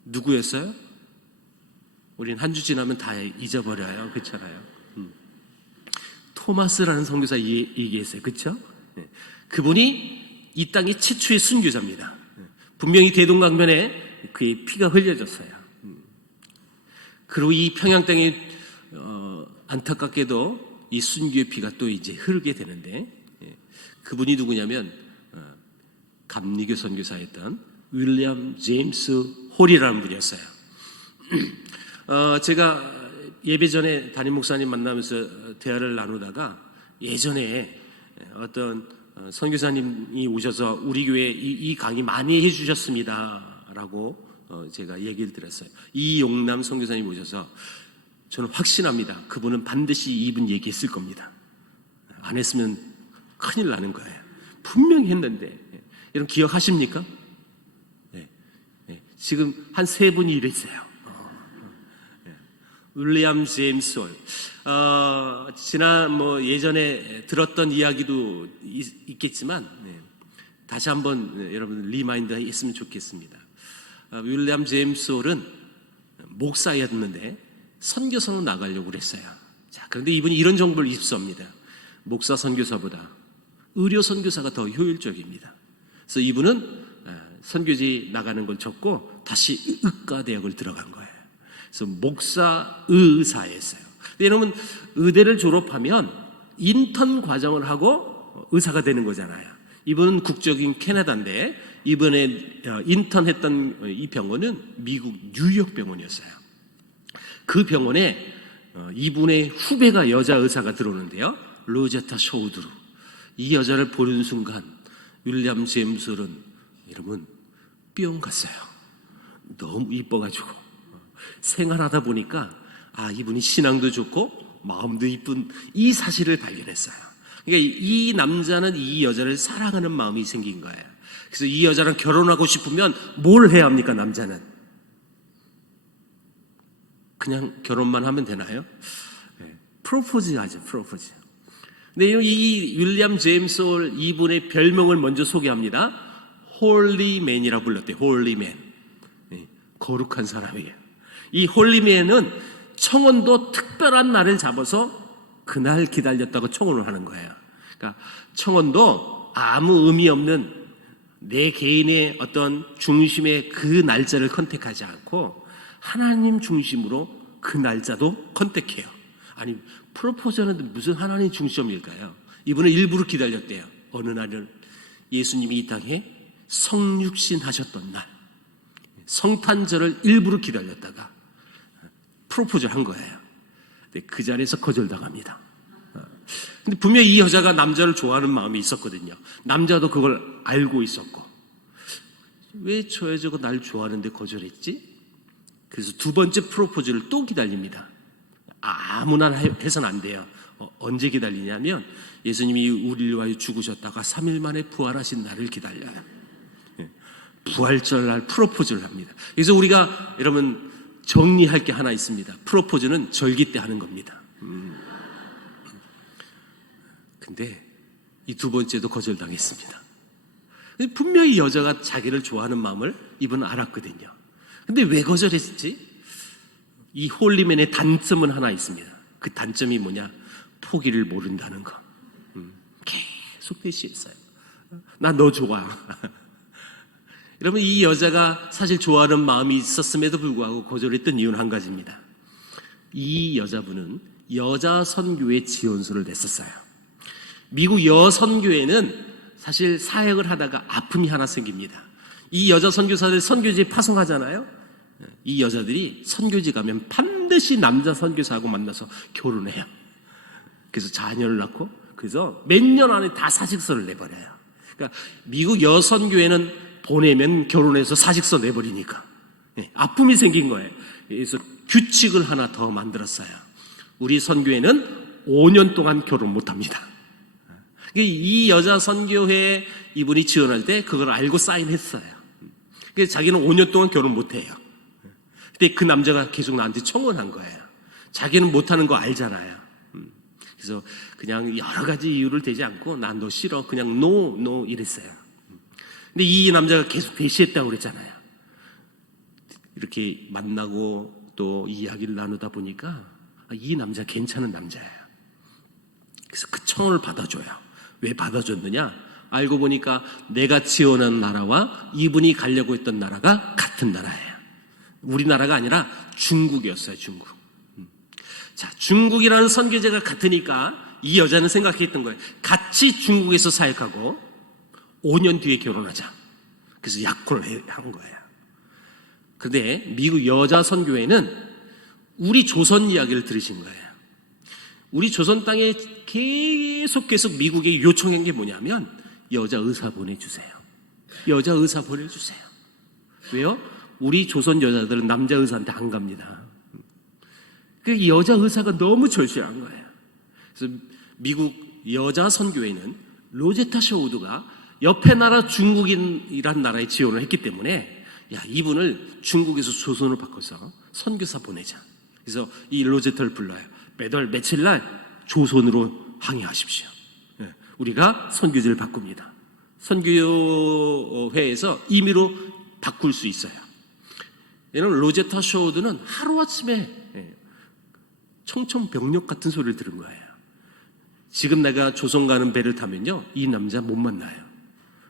누구였어요? 우린 한 주 지나면 다 잊어버려요. 그렇잖아요. 토마스라는 선교사 얘기했어요. 그렇죠? 그분이 이 땅의 최초의 순교자입니다. 분명히 대동강변에 그의 피가 흘려졌어요. 그리고 이 평양 땅에 안타깝게도 이 순교의 피가 또 이제 흐르게 되는데, 그분이 누구냐면 감리교 선교사였던 윌리엄 제임스 홀이라는 분이었어요. 제가 예배 전에 담임 목사님 만나면서 대화를 나누다가 예전에 어떤 선교사님이 오셔서 우리 교회에 이 강의 많이 해주셨습니다 라고 제가 얘기를 드렸어요. 이용남 선교사님이 오셔서 저는 확신합니다. 그분은 반드시 이분 얘기했을 겁니다. 안 했으면 큰일 나는 거예요. 분명히 했는데. 여러분 기억하십니까? 네. 지금 한 세 분이 이랬어요. 윌리엄 제임스 홀. 지난 예전에 들었던 이야기도 있겠지만 다시 한번 여러분 리마인드 했으면 좋겠습니다. 윌리엄 제임스 홀은 목사였는데 선교사로 나가려고 그랬어요. 자, 그런데 이분이 이런 정보를 입수합니다. 목사 선교사보다 의료 선교사가 더 효율적입니다. 그래서 이분은 선교지 나가는 걸 접고 다시 의과대학을 들어간 거예요. 그래서 목사 의사였어요. 여러분, 의대를 졸업하면 인턴 과정을 하고 의사가 되는 거잖아요. 이분은 국적인 캐나다인데 이번에 인턴했던 이 병원은 미국 뉴욕 병원이었어요. 그 병원에 이분의 후배가 여자 의사가 들어오는데요, 로제타 쇼우드루. 이 여자를 보는 순간 윌리엄 제임스는 여러분 뿅 갔어요. 너무 이뻐가지고 생활하다 보니까 이분이 신앙도 좋고 마음도 이쁜 이 사실을 발견했어요. 그러니까 이 남자는 이 여자를 사랑하는 마음이 생긴 거예요. 그래서 이 여자랑 결혼하고 싶으면 뭘 해야 합니까? 남자는 그냥 결혼만 하면 되나요? 프로포즈 하죠. 프로포즈. 근데 이 윌리엄 제임스 홀 이분의 별명을 먼저 소개합니다. 홀리맨이라 불렀대요. 홀리맨. 거룩한 사람이에요. 이 홀리맨은 청혼도 특별한 날을 잡아서 그날 기다렸다고 청혼을 하는 거예요. 그러니까 청혼도 아무 의미 없는 내 개인의 어떤 중심의 그 날짜를 컨택하지 않고 하나님 중심으로 그 날짜도 컨택해요. 아니, 프로포즈는 무슨 하나님 중심일까요? 이분은 일부러 기다렸대요. 어느 날은 예수님이 이 땅에 성육신 하셨던 날, 성탄절을 일부러 기다렸다가 프로포즈를 한 거예요. 근데 그 자리에서 거절당합니다. 근데 분명히 이 여자가 남자를 좋아하는 마음이 있었거든요. 남자도 그걸 알고 있었고, 왜 저 여자가 날 좋아하는데 거절했지? 그래서 두 번째 프로포즈를 또 기다립니다. 아무나 해서는 안 돼요. 언제 기다리냐면 예수님이 우리를 위하여 죽으셨다가 3일 만에 부활하신 날을 기다려요. 부활절 날 프로포즈를 합니다. 그래서 우리가 여러분 정리할 게 하나 있습니다. 프로포즈는 절기 때 하는 겁니다. 근데 이 두 번째도 거절당했습니다. 분명히 여자가 자기를 좋아하는 마음을 이분은 알았거든요. 근데 왜 거절했지? 이 홀리맨의 단점은 하나 있습니다. 그 단점이 뭐냐? 포기를 모른다는 거. 계속 대시했어요. 나 너 좋아. 여러분, 이 여자가 사실 좋아하는 마음이 있었음에도 불구하고 거절했던 이유는 한 가지입니다. 이 여자분은 여자 선교회 지원서를 냈었어요. 미국 여선교회는 사실 사역을 하다가 아픔이 하나 생깁니다. 이 여자 선교사들 선교지에 파송하잖아요. 이 여자들이 선교지 가면 반드시 남자 선교사하고 만나서 결혼해요. 그래서 자녀를 낳고, 그래서 몇 년 안에 다 사직서를 내버려요. 그러니까 미국 여선교회는 보내면 결혼해서 사직서 내버리니까 아픔이 생긴 거예요. 그래서 규칙을 하나 더 만들었어요. 우리 선교회는 5년 동안 결혼 못합니다. 이 여자 선교회에 이분이 지원할 때 그걸 알고 사인했어요. 그래서 자기는 5년 동안 결혼 못해요. 근데 그 남자가 계속 나한테 청혼한 거예요. 자기는 못하는 거 알잖아요. 그래서 그냥 여러 가지 이유를 대지 않고 난 너 싫어, 그냥 노 이랬어요. 근데 이 남자가 계속 대시했다고 그랬잖아요. 이렇게 만나고 또 이야기를 나누다 보니까 이 남자 괜찮은 남자예요. 그래서 그 청혼을 받아줘요. 왜 받아줬느냐? 알고 보니까 내가 지원한 나라와 이분이 가려고 했던 나라가 같은 나라예요. 우리나라가 아니라 중국이었어요. 중국. 자, 중국이라는 선교제가 같으니까 이 여자는 생각했던 거예요. 같이 중국에서 사역하고 5년 뒤에 결혼하자. 그래서 약혼을 한 거예요. 그런데 미국 여자 선교회는 우리 조선 이야기를 들으신 거예요. 우리 조선 땅에 계속 미국에 요청한 게 뭐냐면 여자 의사 보내주세요. 여자 의사 보내주세요. 왜요? 우리 조선 여자들은 남자 의사한테 안 갑니다. 그 여자 의사가 너무 절실한 거예요. 그래서 미국 여자 선교회는 로제타 셔우드가 옆에 나라 중국이란 나라에 지원을 했기 때문에 야, 이분을 중국에서 조선으로 바꿔서 선교사 보내자. 그래서 이 로제타를 불러요. 매달 며칠 날 조선으로 항해하십시오. 우리가 선교지를 바꿉니다. 선교회에서 임의로 바꿀 수 있어요. 여러분, 로제타 셔우드는 하루아침에 청천벽력 같은 소리를 들은 거예요. 지금 내가 조선 가는 배를 타면요, 이 남자 못 만나요.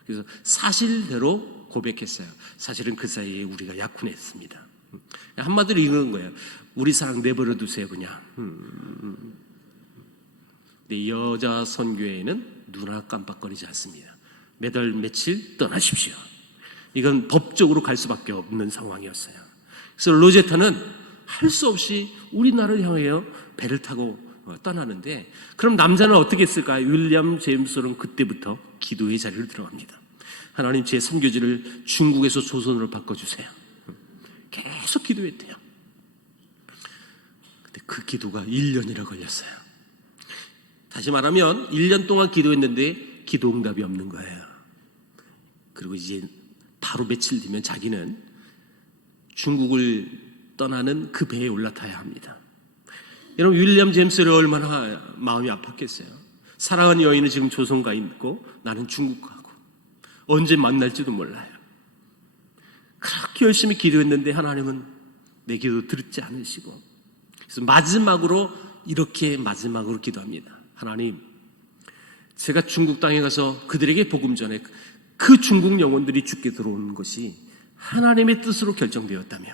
그래서 사실대로 고백했어요. 사실은 그 사이에 우리가 약혼했습니다. 한마디로 이런 거예요. 우리 사랑 내버려 두세요, 그냥. 근데 여자 선교회에는 누나 깜빡거리지 않습니다. 매달 며칠 떠나십시오. 이건 법적으로 갈 수밖에 없는 상황이었어요. 그래서 로제타는 할 수 없이 우리나라를 향하여 배를 타고 떠나는데, 그럼 남자는 어떻게 했을까요? 윌리엄 제임스는 그때부터 기도의 자리를 들어갑니다. 하나님, 제 선교지를 중국에서 조선으로 바꿔주세요. 계속 기도했대요. 근데 그 기도가 1년이나 걸렸어요. 다시 말하면 1년 동안 기도했는데 기도 응답이 없는 거예요. 그리고 이제 바로 며칠 뒤면 자기는 중국을 떠나는 그 배에 올라타야 합니다. 여러분, 윌리엄 제임스를 얼마나 마음이 아팠겠어요. 사랑하는 여인은 지금 조선 가 있고 나는 중국 가고 언제 만날지도 몰라요. 그렇게 열심히 기도했는데 하나님은 내 기도 듣지 않으시고, 그래서 마지막으로 이렇게 마지막으로 기도합니다. 하나님, 제가 중국 땅에 가서 그들에게 복음 전에 그 중국 영혼들이 죽게 들어오는 것이 하나님의 뜻으로 결정되었다면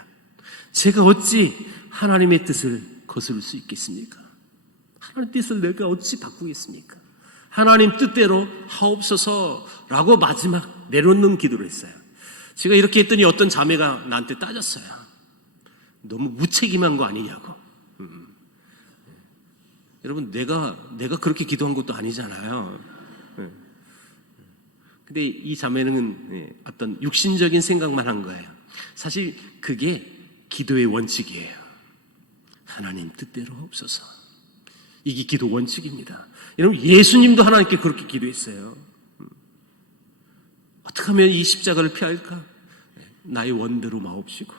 제가 어찌 하나님의 뜻을 거스를 수 있겠습니까? 하나님 뜻을 내가 어찌 바꾸겠습니까? 하나님 뜻대로 하옵소서라고 마지막 내놓는 기도를 했어요. 제가 이렇게 했더니 어떤 자매가 나한테 따졌어요. 너무 무책임한 거 아니냐고. 여러분, 내가 그렇게 기도한 것도 아니잖아요. 근데 이 자매는 어떤 육신적인 생각만 한 거예요. 사실 그게 기도의 원칙이에요. 하나님 뜻대로 없어서. 이게 기도 원칙입니다. 여러분, 예수님도 하나님께 그렇게 기도했어요. 어떻게 하면 이 십자가를 피할까? 나의 원대로 마옵시고.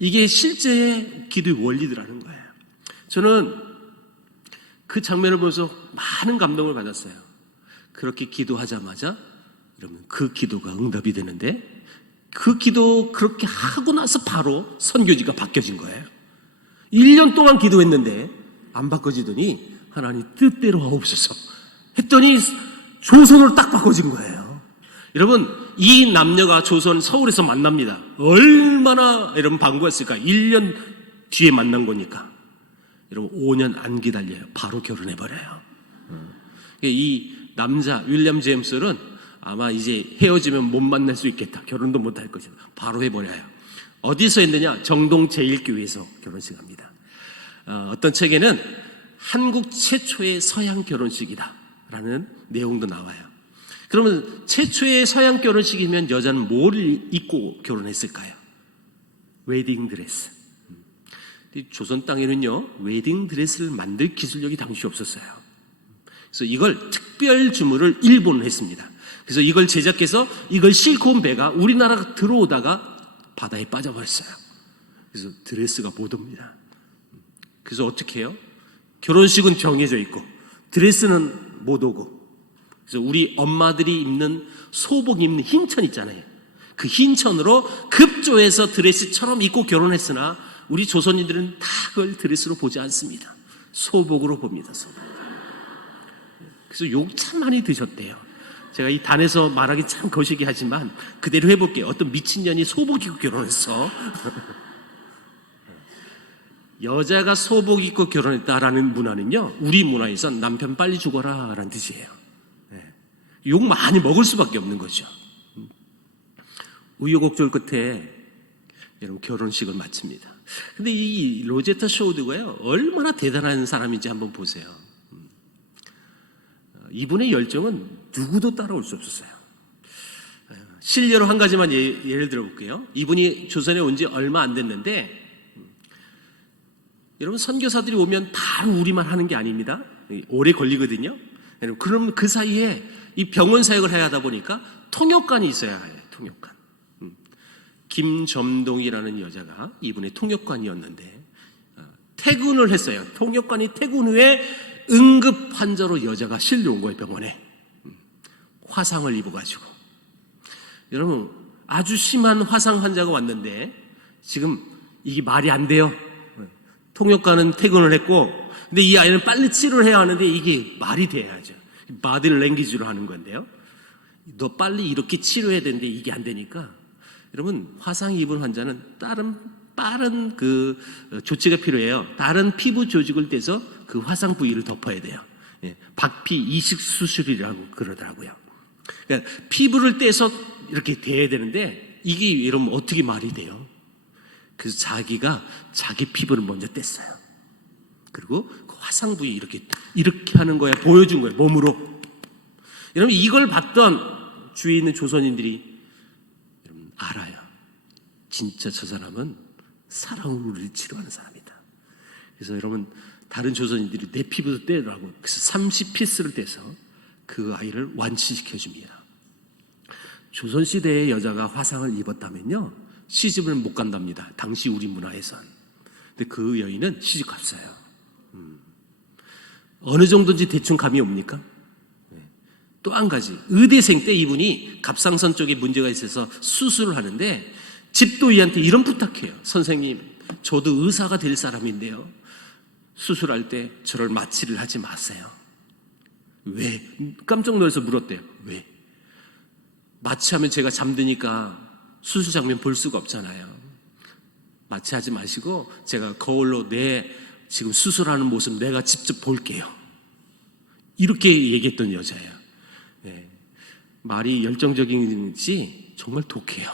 이게 실제의 기도의 원리들하는 거예요. 저는 그 장면을 보면서 많은 감동을 받았어요. 그렇게 기도하자마자 여러분, 그 기도가 응답이 되는데, 그 기도 그렇게 하고 나서 바로 선교지가 바뀌어진 거예요. 1년 동안 기도했는데 안 바꿔지더니 하나님 뜻대로 하옵소서 했더니 조선으로 딱 바꿔진 거예요. 여러분, 이 남녀가 조선 서울에서 만납니다. 얼마나 여러분 반가웠을까? 1년 뒤에 만난 거니까. 여러분, 5년 안 기다려요. 바로 결혼해버려요. 이 남자 윌리엄 제임스는 아마 이제 헤어지면 못 만날 수 있겠다. 결혼도 못 할 것이다. 바로 해버려요. 어디서 했느냐? 정동 제1교회에서 결혼식 합니다. 어떤 책에는 한국 최초의 서양 결혼식이다 라는 내용도 나와요. 그러면 최초의 서양 결혼식이면 여자는 뭘 입고 결혼했을까요? 웨딩 드레스. 조선 땅에는요, 웨딩 드레스를 만들 기술력이 당시 없었어요. 그래서 이걸 특별 주문을 일본을 했습니다. 그래서 이걸 제작해서 이걸 싣고 온 배가 우리나라가 들어오다가 바다에 빠져버렸어요. 그래서 드레스가 못 옵니다. 그래서 어떻게 해요? 결혼식은 정해져 있고 드레스는 못 오고, 그래서 우리 엄마들이 입는 소복 입는 흰천 있잖아요. 그 흰천으로 급조해서 드레스처럼 입고 결혼했으나 우리 조선인들은 다 그걸 드레스로 보지 않습니다. 소복으로 봅니다. 소복. 그래서 욕 참 많이 드셨대요. 제가 이 단에서 말하기 참 거시기 하지만 그대로 해볼게요. 어떤 미친년이 소복 입고 결혼했어. 여자가 소복 입고 결혼했다라는 문화는요, 우리 문화에선 남편 빨리 죽어라 라는 뜻이에요. 욕 많이 먹을 수밖에 없는 거죠. 우여곡절 끝에 여러분 결혼식을 마칩니다. 근데 이 로제타 쇼드가요, 얼마나 대단한 사람인지 한번 보세요. 이분의 열정은 누구도 따라올 수 없었어요. 실례로 한 가지만 예를 들어볼게요. 이분이 조선에 온 지 얼마 안 됐는데, 여러분, 선교사들이 오면 바로 우리말 하는 게 아닙니다. 오래 걸리거든요. 그럼 그 사이에 이 병원 사역을 해야 하다 보니까 통역관이 있어야 해요. 통역관. 김점동이라는 여자가 이분의 통역관이었는데 퇴근을 했어요. 통역관이 퇴근 후에 응급 환자로 여자가 실려온 거예요. 병원에. 화상을 입어가지고. 여러분, 아주 심한 화상 환자가 왔는데 지금 이게 말이 안 돼요. 통역관은 퇴근을 했고, 근데 이 아이는 빨리 치료를 해야 하는데 이게 말이 돼야죠. 바디 랭귀지로 하는 건데요. 너 빨리 이렇게 치료해야 되는데 이게 안 되니까, 여러분, 화상 입은 환자는 빠른 그 조치가 필요해요. 다른 피부 조직을 떼서 그 화상 부위를 덮어야 돼요. 박피 이식 수술이라고 그러더라고요. 그러니까 피부를 떼서 이렇게 대야 되는데 이게 여러분 어떻게 말이 돼요? 그래서 자기가 자기 피부를 먼저 뗐어요. 그리고 그 화상 부위 이렇게 하는 거야. 보여준 거예요. 몸으로. 여러분, 이걸 봤던 주위에 있는 조선인들이 여러분 알아요. 진짜 저 사람은 사랑으로 우리를 치료하는 사람이다. 그래서 여러분, 다른 조선인들이 내 피부도 떼라고 그래서 30피스를 떼서 그 아이를 완치시켜 줍니다. 조선시대의 여자가 화상을 입었다면요, 시집을 못 간답니다. 당시 우리 문화에선. 근데 그 여인은 시집 갔어요. 어느 정도인지 대충 감이 옵니까? 또 한 가지, 의대생 때 이분이 갑상선 쪽에 문제가 있어서 수술을 하는데 집도이한테 이런 부탁해요. 선생님, 저도 의사가 될 사람인데요, 수술할 때 저를 마취를 하지 마세요. 왜? 깜짝 놀라서 물었대요. 왜? 마취하면 제가 잠드니까 수술 장면 볼 수가 없잖아요. 마취하지 마시고 제가 거울로 내 지금 수술하는 모습 내가 직접 볼게요. 이렇게 얘기했던 여자예요. 네. 말이 열정적인지 정말 독해요.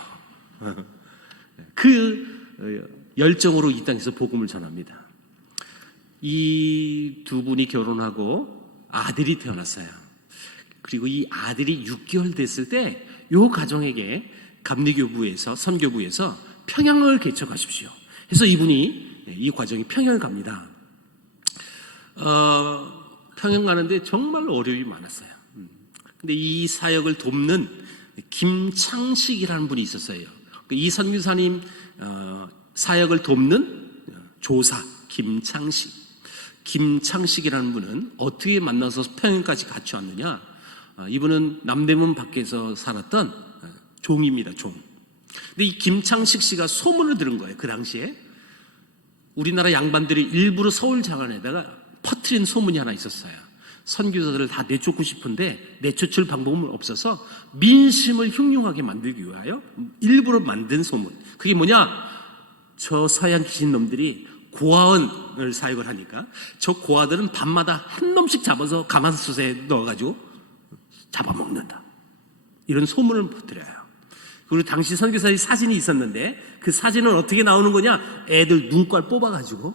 그 열정으로 이 땅에서 복음을 전합니다. 이 두 분이 결혼하고 아들이 태어났어요. 그리고 이 아들이 6개월 됐을 때 이 가정에게 감리교부에서 선교부에서 평양을 개척하십시오. 그래서 이분이 이 과정이 평양을 갑니다. 평양 가는데 정말 어려움이 많았어요. 근데 이 사역을 돕는 김창식이라는 분이 있었어요. 이 선교사님 사역을 돕는 조사 김창식이라는 분은 어떻게 만나서 평양까지 같이 왔느냐? 이분은 남대문 밖에서 살았던 종입니다. 종. 근데 이 김창식 씨가 소문을 들은 거예요. 그 당시에 우리나라 양반들이 일부러 서울 장안에다가 퍼뜨린 소문이 하나 있었어요. 선교사들을 다 내쫓고 싶은데 내쫓을 방법은 없어서 민심을 흉흉하게 만들기 위하여 일부러 만든 소문. 그게 뭐냐? 저 서양 귀신 놈들이 고아원을 사역을 하니까 저 고아들은 밤마다 한 놈씩 잡아서 가마솥에 넣어가지고 잡아먹는다. 이런 소문을 퍼뜨려요. 그리고 당시 선교사의 사진이 있었는데 그 사진은 어떻게 나오는 거냐? 애들 눈깔 뽑아가지고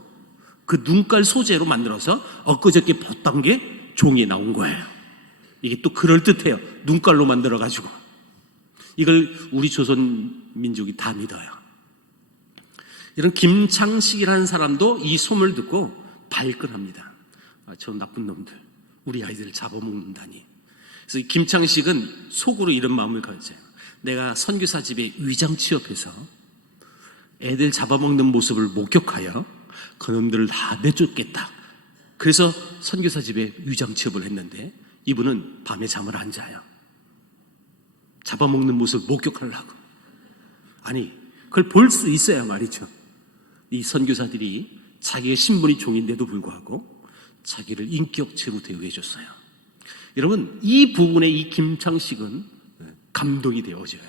그 눈깔 소재로 만들어서 엊그저께 봤던 게 종이에 나온 거예요. 이게 또 그럴듯해요. 눈깔로 만들어가지고. 이걸 우리 조선 민족이 다 믿어요. 이런 김창식이라는 사람도 이 소문을 듣고 발끈합니다. 저 나쁜 놈들, 우리 아이들을 잡아먹는다니. 그래서 이 김창식은 속으로 이런 마음을 가져요. 내가 선교사 집에 위장 취업해서 애들 잡아먹는 모습을 목격하여 그놈들을 다 내쫓겠다. 그래서 선교사 집에 위장 취업을 했는데 이분은 밤에 잠을 안 자요. 잡아먹는 모습을 목격하려고. 아니, 그걸 볼 수 있어야 말이죠. 이 선교사들이 자기의 신분이 종인데도 불구하고 자기를 인격체로 대우해 줬어요. 여러분, 이 부분에 이 김창식은 감동이 되어져요.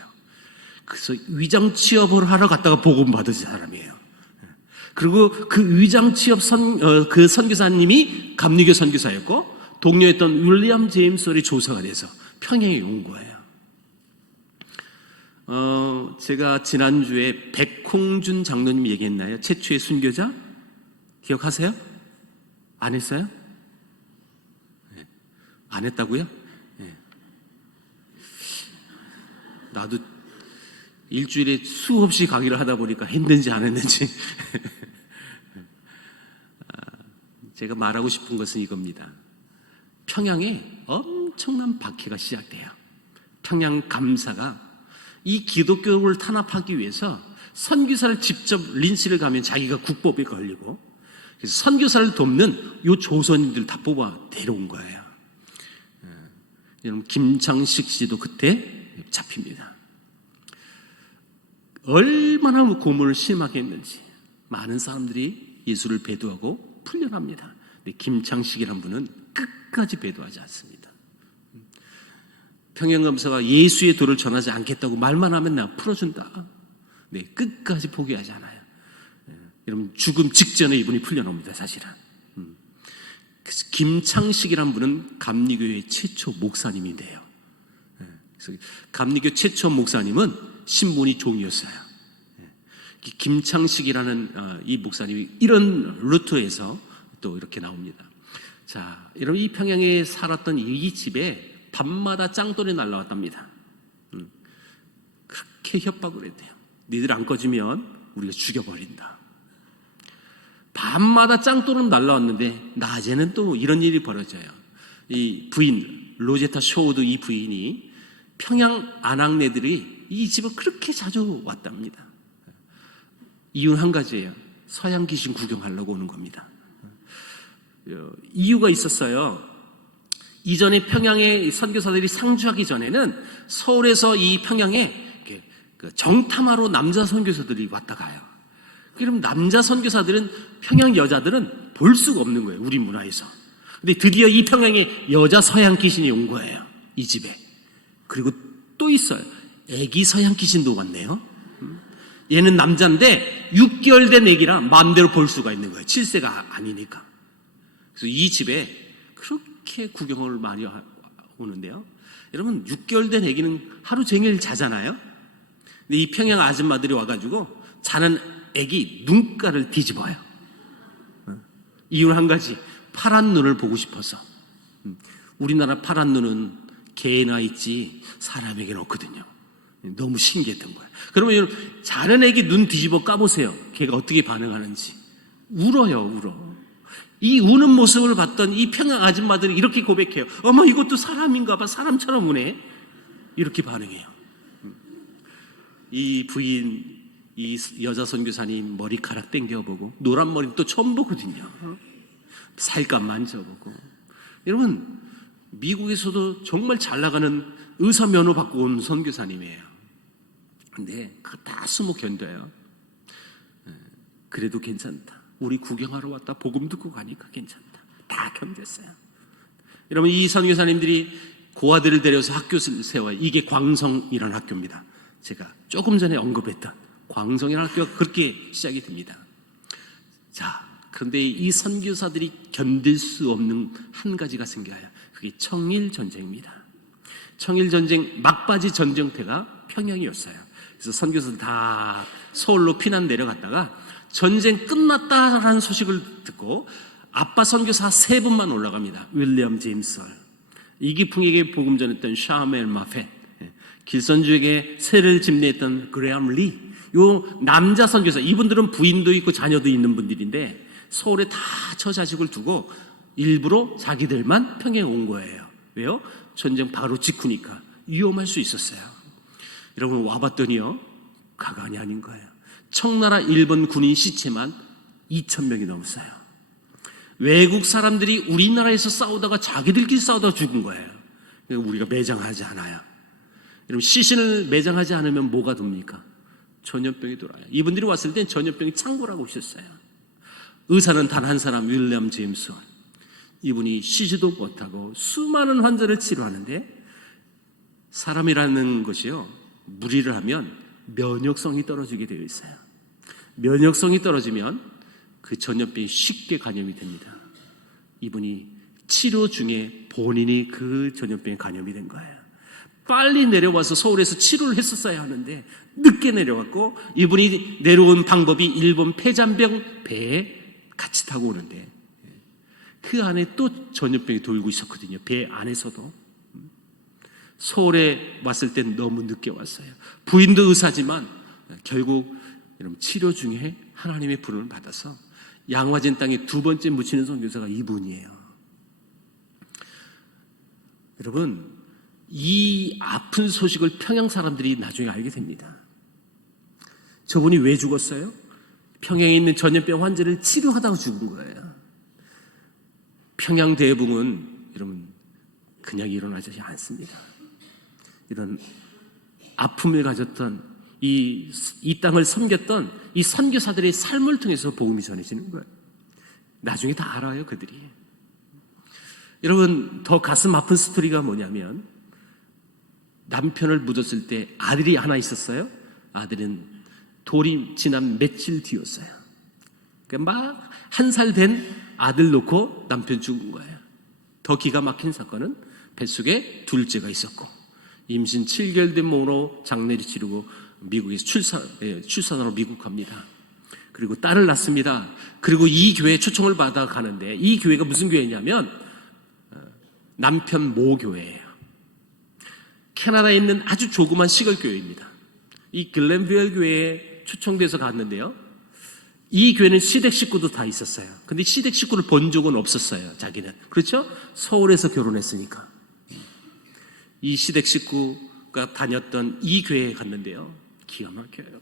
그래서 위장 취업을 하러 갔다가 복음 받은 사람이에요. 그리고 그 위장 취업 그 선교사님이 감리교 선교사였고 동료였던 윌리엄 제임스의 조사가 돼서 평양에 온 거예요. 제가 지난주에 백홍준 장로님 얘기했나요? 최초의 순교자? 기억하세요? 안 했어요? 안 했다고요? 나도 일주일에 수없이 강의를 하다 보니까 했는지 안 했는지. 제가 말하고 싶은 것은 이겁니다. 평양에 엄청난 박해가 시작돼요. 평양 감사가 이 기독교를 탄압하기 위해서 선교사를 직접 린치를 가면 자기가 국법에 걸리고, 그래서 선교사를 돕는 요 조선인들 다 뽑아 데려온 거예요. 여러분, 김창식 씨도 그때 잡힙니다. 얼마나 고문을 심하게 했는지 많은 사람들이 예수를 배도하고 풀려납니다. 근데 김창식이라는 분은 끝까지 배도하지 않습니다. 평양검사가 예수의 도를 전하지 않겠다고 말만 하면 나 풀어준다. 네, 끝까지 포기하지 않아요. 여러분, 죽음 직전에 이분이 풀려납니다, 사실은. 그래서 김창식이라는 분은 감리교의 최초 목사님인데요. 그래서 감리교 최초 목사님은 신분이 종이었어요. 김창식이라는 이 목사님이 이런 루트에서 또 이렇게 나옵니다. 자, 여러분, 이 평양에 살았던 이 집에 밤마다 짱돌이 날라왔답니다. 그렇게 협박을 했대요. 니들 안 꺼지면 우리가 죽여버린다. 밤마다 짱돌은 날라왔는데 낮에는 또 이런 일이 벌어져요. 이 부인 로제타 쇼우드, 이 부인이 평양 안악내들이 이 집을 그렇게 자주 왔답니다. 이유는 한 가지예요. 서양 귀신 구경하려고 오는 겁니다. 이유가 있었어요. 이전에 평양에 선교사들이 상주하기 전에는 서울에서 이 평양에 그 정탐하러 남자 선교사들이 왔다 가요. 그럼 남자 선교사들은 평양 여자들은 볼 수가 없는 거예요, 우리 문화에서. 근데 드디어 이 평양에 여자 서양 귀신이 온 거예요, 이 집에. 그리고 또 있어요, 애기 서양 귀신도 왔네요. 얘는 남자인데 6개월 된 애기라 마음대로 볼 수가 있는 거예요, 7세가 아니니까. 그래서 이 집에 그렇게 구경을 많이 오는데요. 여러분, 6개월 된 애기는 하루 종일 자잖아요. 근데 이 평양 아줌마들이 와가지고 자는 애기 눈가를 뒤집어요. 이유는 한 가지, 파란 눈을 보고 싶어서. 우리나라 파란 눈은 개나 있지 사람에게는 없거든요. 너무 신기했던 거예요. 그러면 자는 애기 눈 뒤집어 까보세요. 걔가 어떻게 반응하는지. 울어요, 울어. 이 우는 모습을 봤던 이 평양 아줌마들이 이렇게 고백해요. 어머, 이것도 사람인가 봐. 사람처럼 우네. 이렇게 반응해요. 이 부인, 이 여자 선교사님 머리카락 땡겨보고, 노란 머리 또 처음 보거든요. 살감 만져보고. 여러분, 미국에서도 정말 잘 나가는 의사 면허 받고 온 선교사님이에요. 근데 그거 다 숨어 견뎌요. 그래도 괜찮다. 우리 구경하러 왔다 복음 듣고 가니까 괜찮다. 다 견뎠어요. 여러분, 이 선교사님들이 고아들을 데려서 학교를 세워요. 이게 광성이라는 학교입니다. 제가 조금 전에 언급했던 광성이라는 학교가 그렇게 시작이 됩니다. 자, 그런데 이 선교사들이 견딜 수 없는 한 가지가 생겨요. 그게 청일전쟁입니다. 청일전쟁 막바지 전쟁터가 평양이었어요. 그래서 선교사들 다 서울로 피난 내려갔다가 전쟁 끝났다라는 소식을 듣고 아빠 선교사 3분만 올라갑니다. 윌리엄 제임스 헐, 이기풍에게 복음 전했던 샤멜 마펫, 길선주에게 세를 집례했던 그레암 리, 요 남자 선교사, 이분들은 부인도 있고 자녀도 있는 분들인데 서울에 다 처자식을 두고 일부러 자기들만 평양에 온 거예요. 왜요? 전쟁 바로 직후니까 위험할 수 있었어요. 여러분, 와봤더니요, 가관이 아닌 거예요. 청나라 일본 군인 시체만 2,000명이 넘었어요. 외국 사람들이 우리나라에서 싸우다가 자기들끼리 싸우다가 죽은 거예요. 우리가 매장하지 않아요. 여러분, 시신을 매장하지 않으면 뭐가 됩니까? 전염병이 돌아요. 이분들이 왔을 땐 전염병이 창궐하고 있었어요. 의사는 단 한 사람, 윌리엄 제임스 헐. 이분이 쉬지도 못하고 수많은 환자를 치료하는데, 사람이라는 것이요, 무리를 하면 면역성이 떨어지게 되어 있어요. 면역성이 떨어지면 그 전염병이 쉽게 감염이 됩니다. 이분이 치료 중에 본인이 그 전염병에 감염이 된 거예요. 빨리 내려와서 서울에서 치료를 했었어야 하는데 늦게 내려왔고, 이분이 내려온 방법이 일본 폐잔병 배에 같이 타고 오는데 그 안에 또 전염병이 돌고 있었거든요. 배 안에서도. 서울에 왔을 땐 너무 늦게 왔어요. 부인도 의사지만 결국 여러분, 치료 중에 하나님의 부름을 받아서 양화진 땅에 2번째 묻히는 선교사가 이분이에요. 여러분, 이 아픈 소식을 평양 사람들이 나중에 알게 됩니다. 저분이 왜 죽었어요? 평양에 있는 전염병 환자를 치료하다가 죽은 거예요. 평양 대붕은 여러분 그냥 일어나지 않습니다. 이런 아픔을 가졌던 이 땅을 섬겼던 이 선교사들의 삶을 통해서 복음이 전해지는 거예요. 나중에 다 알아요, 그들이. 여러분, 더 가슴 아픈 스토리가 뭐냐면, 남편을 묻었을 때 아들이 하나 있었어요. 아들은 돌이 지난 며칠 뒤였어요. 그러니까 막 1살 된 아들 놓고 남편 죽은 거예요. 더 기가 막힌 사건은 뱃속에 둘째가 있었고, 임신 7개월 된 몸으로 장례를 치르고 미국에서 출산하러 미국 갑니다. 그리고 딸을 낳습니다. 그리고 이 교회에 초청을 받아 가는데, 이 교회가 무슨 교회냐면 남편 모교회예요. 캐나다에 있는 아주 조그만 시골교회입니다. 이 글렌비얼 교회에 초청돼서 갔는데요, 이 교회는 시댁 식구도 다 있었어요. 근데 시댁 식구를 본 적은 없었어요, 자기는. 그렇죠? 서울에서 결혼했으니까. 이 시댁 식구가 다녔던 이 교회에 갔는데요, 기가 막혀요.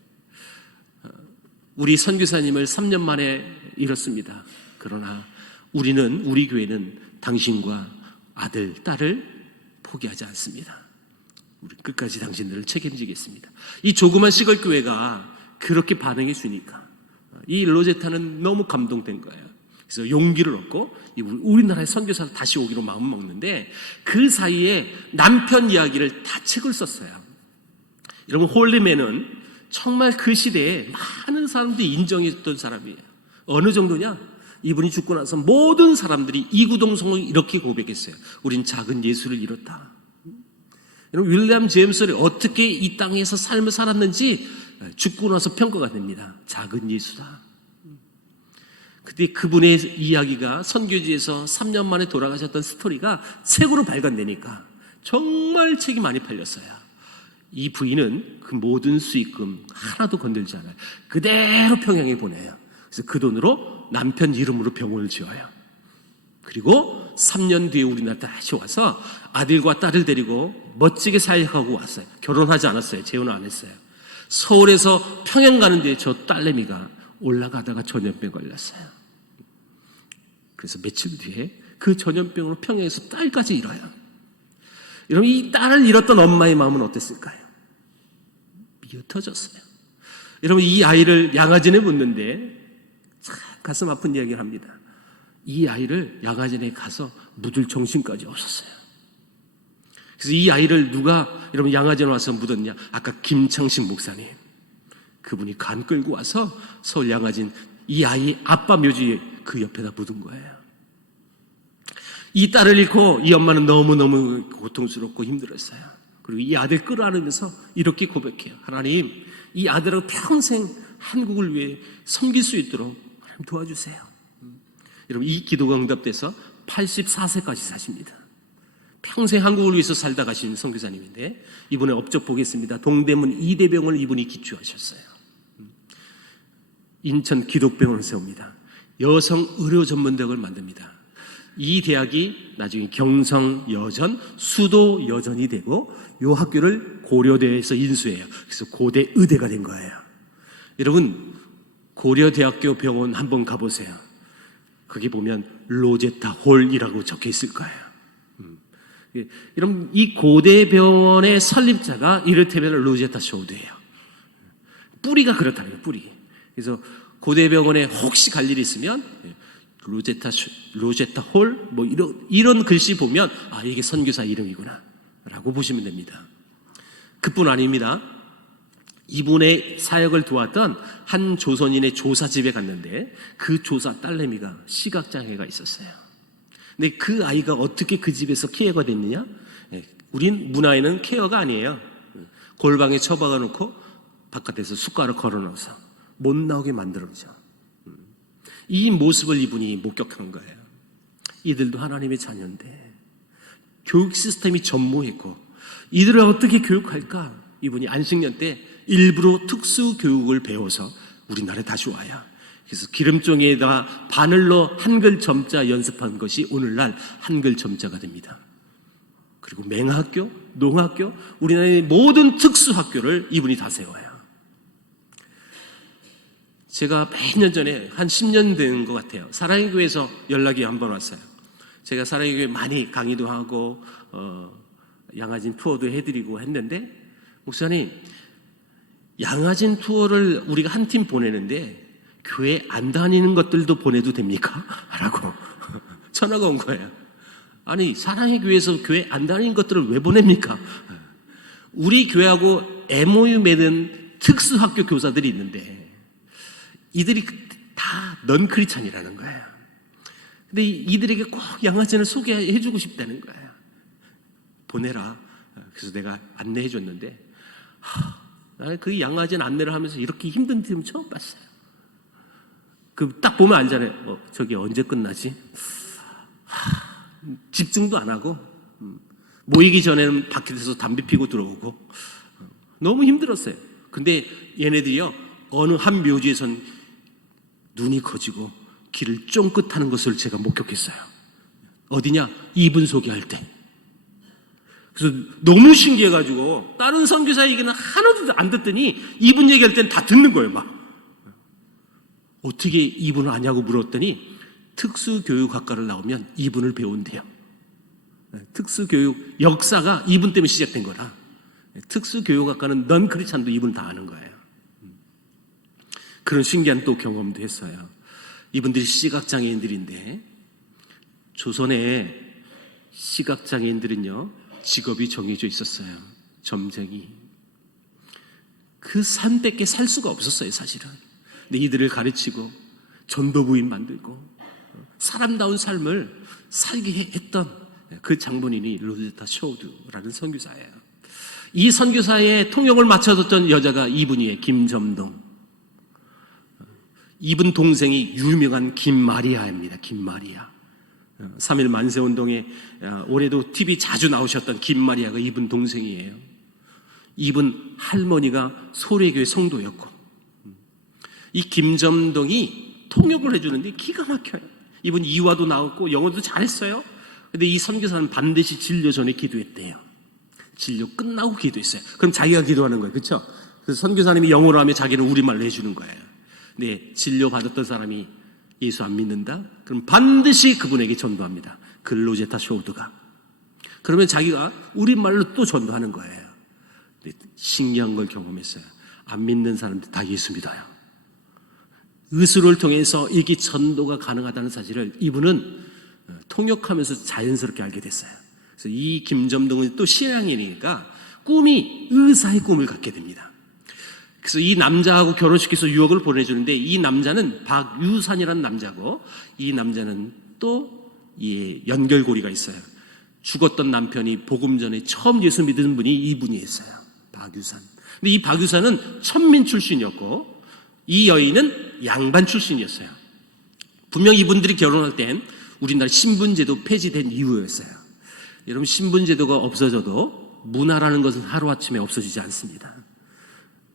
우리 선교사님을 3년 만에 잃었습니다. 그러나 우리 교회는 당신과 아들, 딸을 포기하지 않습니다. 우리 끝까지 당신들을 책임지겠습니다. 이 조그만 시골 교회가 그렇게 반응해 주니까 이 로제타는 너무 감동된 거예요. 그래서 용기를 얻고 우리나라의 선교사로 다시 오기로 마음 먹는데 그 사이에 남편 이야기를 다 책을 썼어요. 여러분, 홀리맨은 정말 그 시대에 많은 사람들이 인정했던 사람이에요. 어느 정도냐? 이분이 죽고 나서 모든 사람들이 이구동성을 이렇게 고백했어요. 우린 작은 예수를 잃었다. 여러분, 윌리엄 제임스를 어떻게 이 땅에서 삶을 살았는지 죽고 나서 평가가 됩니다. 작은 예수다. 그때 그분의 이야기가 선교지에서 3년 만에 돌아가셨던 스토리가 책으로 발간되니까 정말 책이 많이 팔렸어요. 이 부인은 그 모든 수익금 하나도 건들지 않아요. 그대로 평양에 보내요. 그래서 그 돈으로 남편 이름으로 병원을 지어요. 그리고 3년 뒤에 우리나라 다시 와서 아들과 딸을 데리고 멋지게 사역하고 왔어요. 결혼하지 않았어요. 재혼을 안 했어요. 서울에서 평양 가는데 저 딸내미가 올라가다가 전염병 걸렸어요. 그래서 며칠 뒤에 그 전염병으로 평양에서 딸까지 잃어요. 여러분, 이 딸을 잃었던 엄마의 마음은 어땠을까요? 미어 터졌어요. 여러분, 이 아이를 양아진에 묻는데 참 가슴 아픈 이야기를 합니다. 이 아이를 양아진에 가서 묻을 정신까지 없었어요. 그래서 이 아이를 누가 여러분 양아진에 와서 묻었냐? 아까 김창식 목사님, 그분이 간 끌고 와서 서울 양아진 이 아이 아빠 묘지 그 옆에다 묻은 거예요. 이 딸을 잃고 이 엄마는 너무너무 고통스럽고 힘들었어요. 그리고 이 아들 끌어안으면서 이렇게 고백해요. 하나님, 이 아들하고 평생 한국을 위해 섬길 수 있도록 하나님 도와주세요. 여러분, 이 기도가 응답돼서 84세까지 사십니다. 평생 한국을 위해서 살다 가신 선교사님인데 이분의 업적 보겠습니다. 동대문 이대병원을 이분이 기초하셨어요. 인천 기독병원을 세웁니다. 여성 의료 전문대학을 만듭니다. 이 대학이 나중에 경성여전, 수도여전이 되고 이 학교를 고려대에서 인수해요. 그래서 고대 의대가 된 거예요. 여러분, 고려대학교 병원 한번 가보세요. 거기 보면 로제타 홀이라고 적혀 있을 거예요. 여러분, 이 고대병원의 설립자가 이를테면 로제타 쇼드예요. 뿌리가 그렇다는 거예요, 뿌리. 그래서 고대병원에 혹시 갈 일이 있으면 로제타 홀 뭐 이런 글씨 보면 아, 이게 선교사 이름이구나 라고 보시면 됩니다. 그뿐 아닙니다. 이분의 사역을 도왔던 한 조선인의 조사집에 갔는데 그 조사 딸내미가 시각장애가 있었어요. 근데 그 아이가 어떻게 그 집에서 케어가 됐느냐? 우린 문화에는 케어가 아니에요. 골방에 처박아 놓고 바깥에서 숟가락 걸어 넣어서 못 나오게 만들어죠. 이 모습을 이분이 목격한 거예요. 이들도 하나님의 자녀인데 교육 시스템이 전무했고 이들을 어떻게 교육할까? 이분이 안식년 때 일부러 특수 교육을 배워서 우리나라에 다시 와요. 그래서 기름종이에다 바늘로 한글 점자 연습한 것이 오늘날 한글 점자가 됩니다. 그리고 맹학교, 농학교, 우리나라의 모든 특수학교를 이분이 다 세워요. 제가 몇 년 전에 한 10년 된 것 같아요. 사랑의 교회에서 연락이 한 번 왔어요. 제가 사랑의 교회 많이 강의도 하고 양아진 투어도 해드리고 했는데 목사님, 양아진 투어를 우리가 한 팀 보내는데 교회 안 다니는 것들도 보내도 됩니까? 라고 전화가 온 거예요. 아니, 사랑의 교회에서 교회 안 다니는 것들을 왜 보냅니까? 우리 교회하고 MOU 맺은 특수학교 교사들이 있는데 이들이 다 넌 크리스찬이라는 거예요. 근데 이들에게 꼭 양아진을 소개해주고 싶다는 거예요. 보내라. 그래서 내가 안내해줬는데 나는 그 양아진 안내를 하면서 이렇게 힘든 팀을 처음 봤어요. 그 딱 보면 알잖아요. 저기 언제 끝나지? 집중도 안 하고 모이기 전에는 밖에서 담배 피고 들어오고 너무 힘들었어요. 근데 얘네들이요 어느 한 묘지에선 눈이 커지고 길을 쫑긋하는 것을 제가 목격했어요. 어디냐? 이분 소개할 때. 그래서 너무 신기해가지고 다른 선교사 얘기는 하나도 안 듣더니 이분 얘기할 때는 다 듣는 거예요. 막 어떻게 이분을 아냐고 물었더니 특수교육학과를 나오면 이분을 배운대요. 특수교육 역사가 이분 때문에 시작된 거라. 특수교육학과는 넌 그렇지 않도 이분 다 아는 거예요. 그런 신기한 또 경험도 했어요. 이분들이 시각장애인들인데 조선에 시각장애인들은요 직업이 정해져 있었어요. 점쟁이. 그 산밖에 살 수가 없었어요 사실은. 근데 이들을 가르치고 전도부인 만들고 사람다운 삶을 살게 했던 그 장본인이 로제타 쇼우드라는 선교사예요. 이 선교사의 통역을 맡아줬던 여자가 이분이에요. 김점동. 이분 동생이 유명한 김마리아입니다. 김마리아. 3.1 만세운동에 올해도 TV 자주 나오셨던 김마리아가 이분 동생이에요. 이분 할머니가 소래교회 성도였고 이 김점동이 통역을 해주는데 기가 막혀요. 이분 이화도 나왔고 영어도 잘했어요. 근데 이 선교사는 반드시 진료 전에 기도했대요. 진료 끝나고 기도했어요. 그럼 자기가 기도하는 거예요. 그렇죠? 그래서 선교사님이 영어로 하면 자기는 우리말로 해주는 거예요. 근데 진료 받았던 사람이 예수 안 믿는다? 그럼 반드시 그분에게 전도합니다. 그 로제타 쇼우드가. 그러면 자기가 우리말로 또 전도하는 거예요. 신기한 걸 경험했어요. 안 믿는 사람들 다 예수 믿어요. 의술을 통해서 이게 전도가 가능하다는 사실을 이분은 통역하면서 자연스럽게 알게 됐어요. 그래서 이 김점동은 또 신앙인이니까 꿈이 의사의 꿈을 갖게 됩니다. 그래서 이 남자하고 결혼시켜서 유학을 보내주는데 이 남자는 박유산이라는 남자고 이 남자는 또 연결고리가 있어요. 죽었던 남편이 복음 전에 처음 예수 믿은 분이 이분이 했어요. 박유산. 근데 이 박유산은 천민 출신이었고 이 여인은 양반 출신이었어요. 분명 이분들이 결혼할 땐 우리나라 신분제도 폐지된 이후였어요. 여러분 신분제도가 없어져도 문화라는 것은 하루아침에 없어지지 않습니다.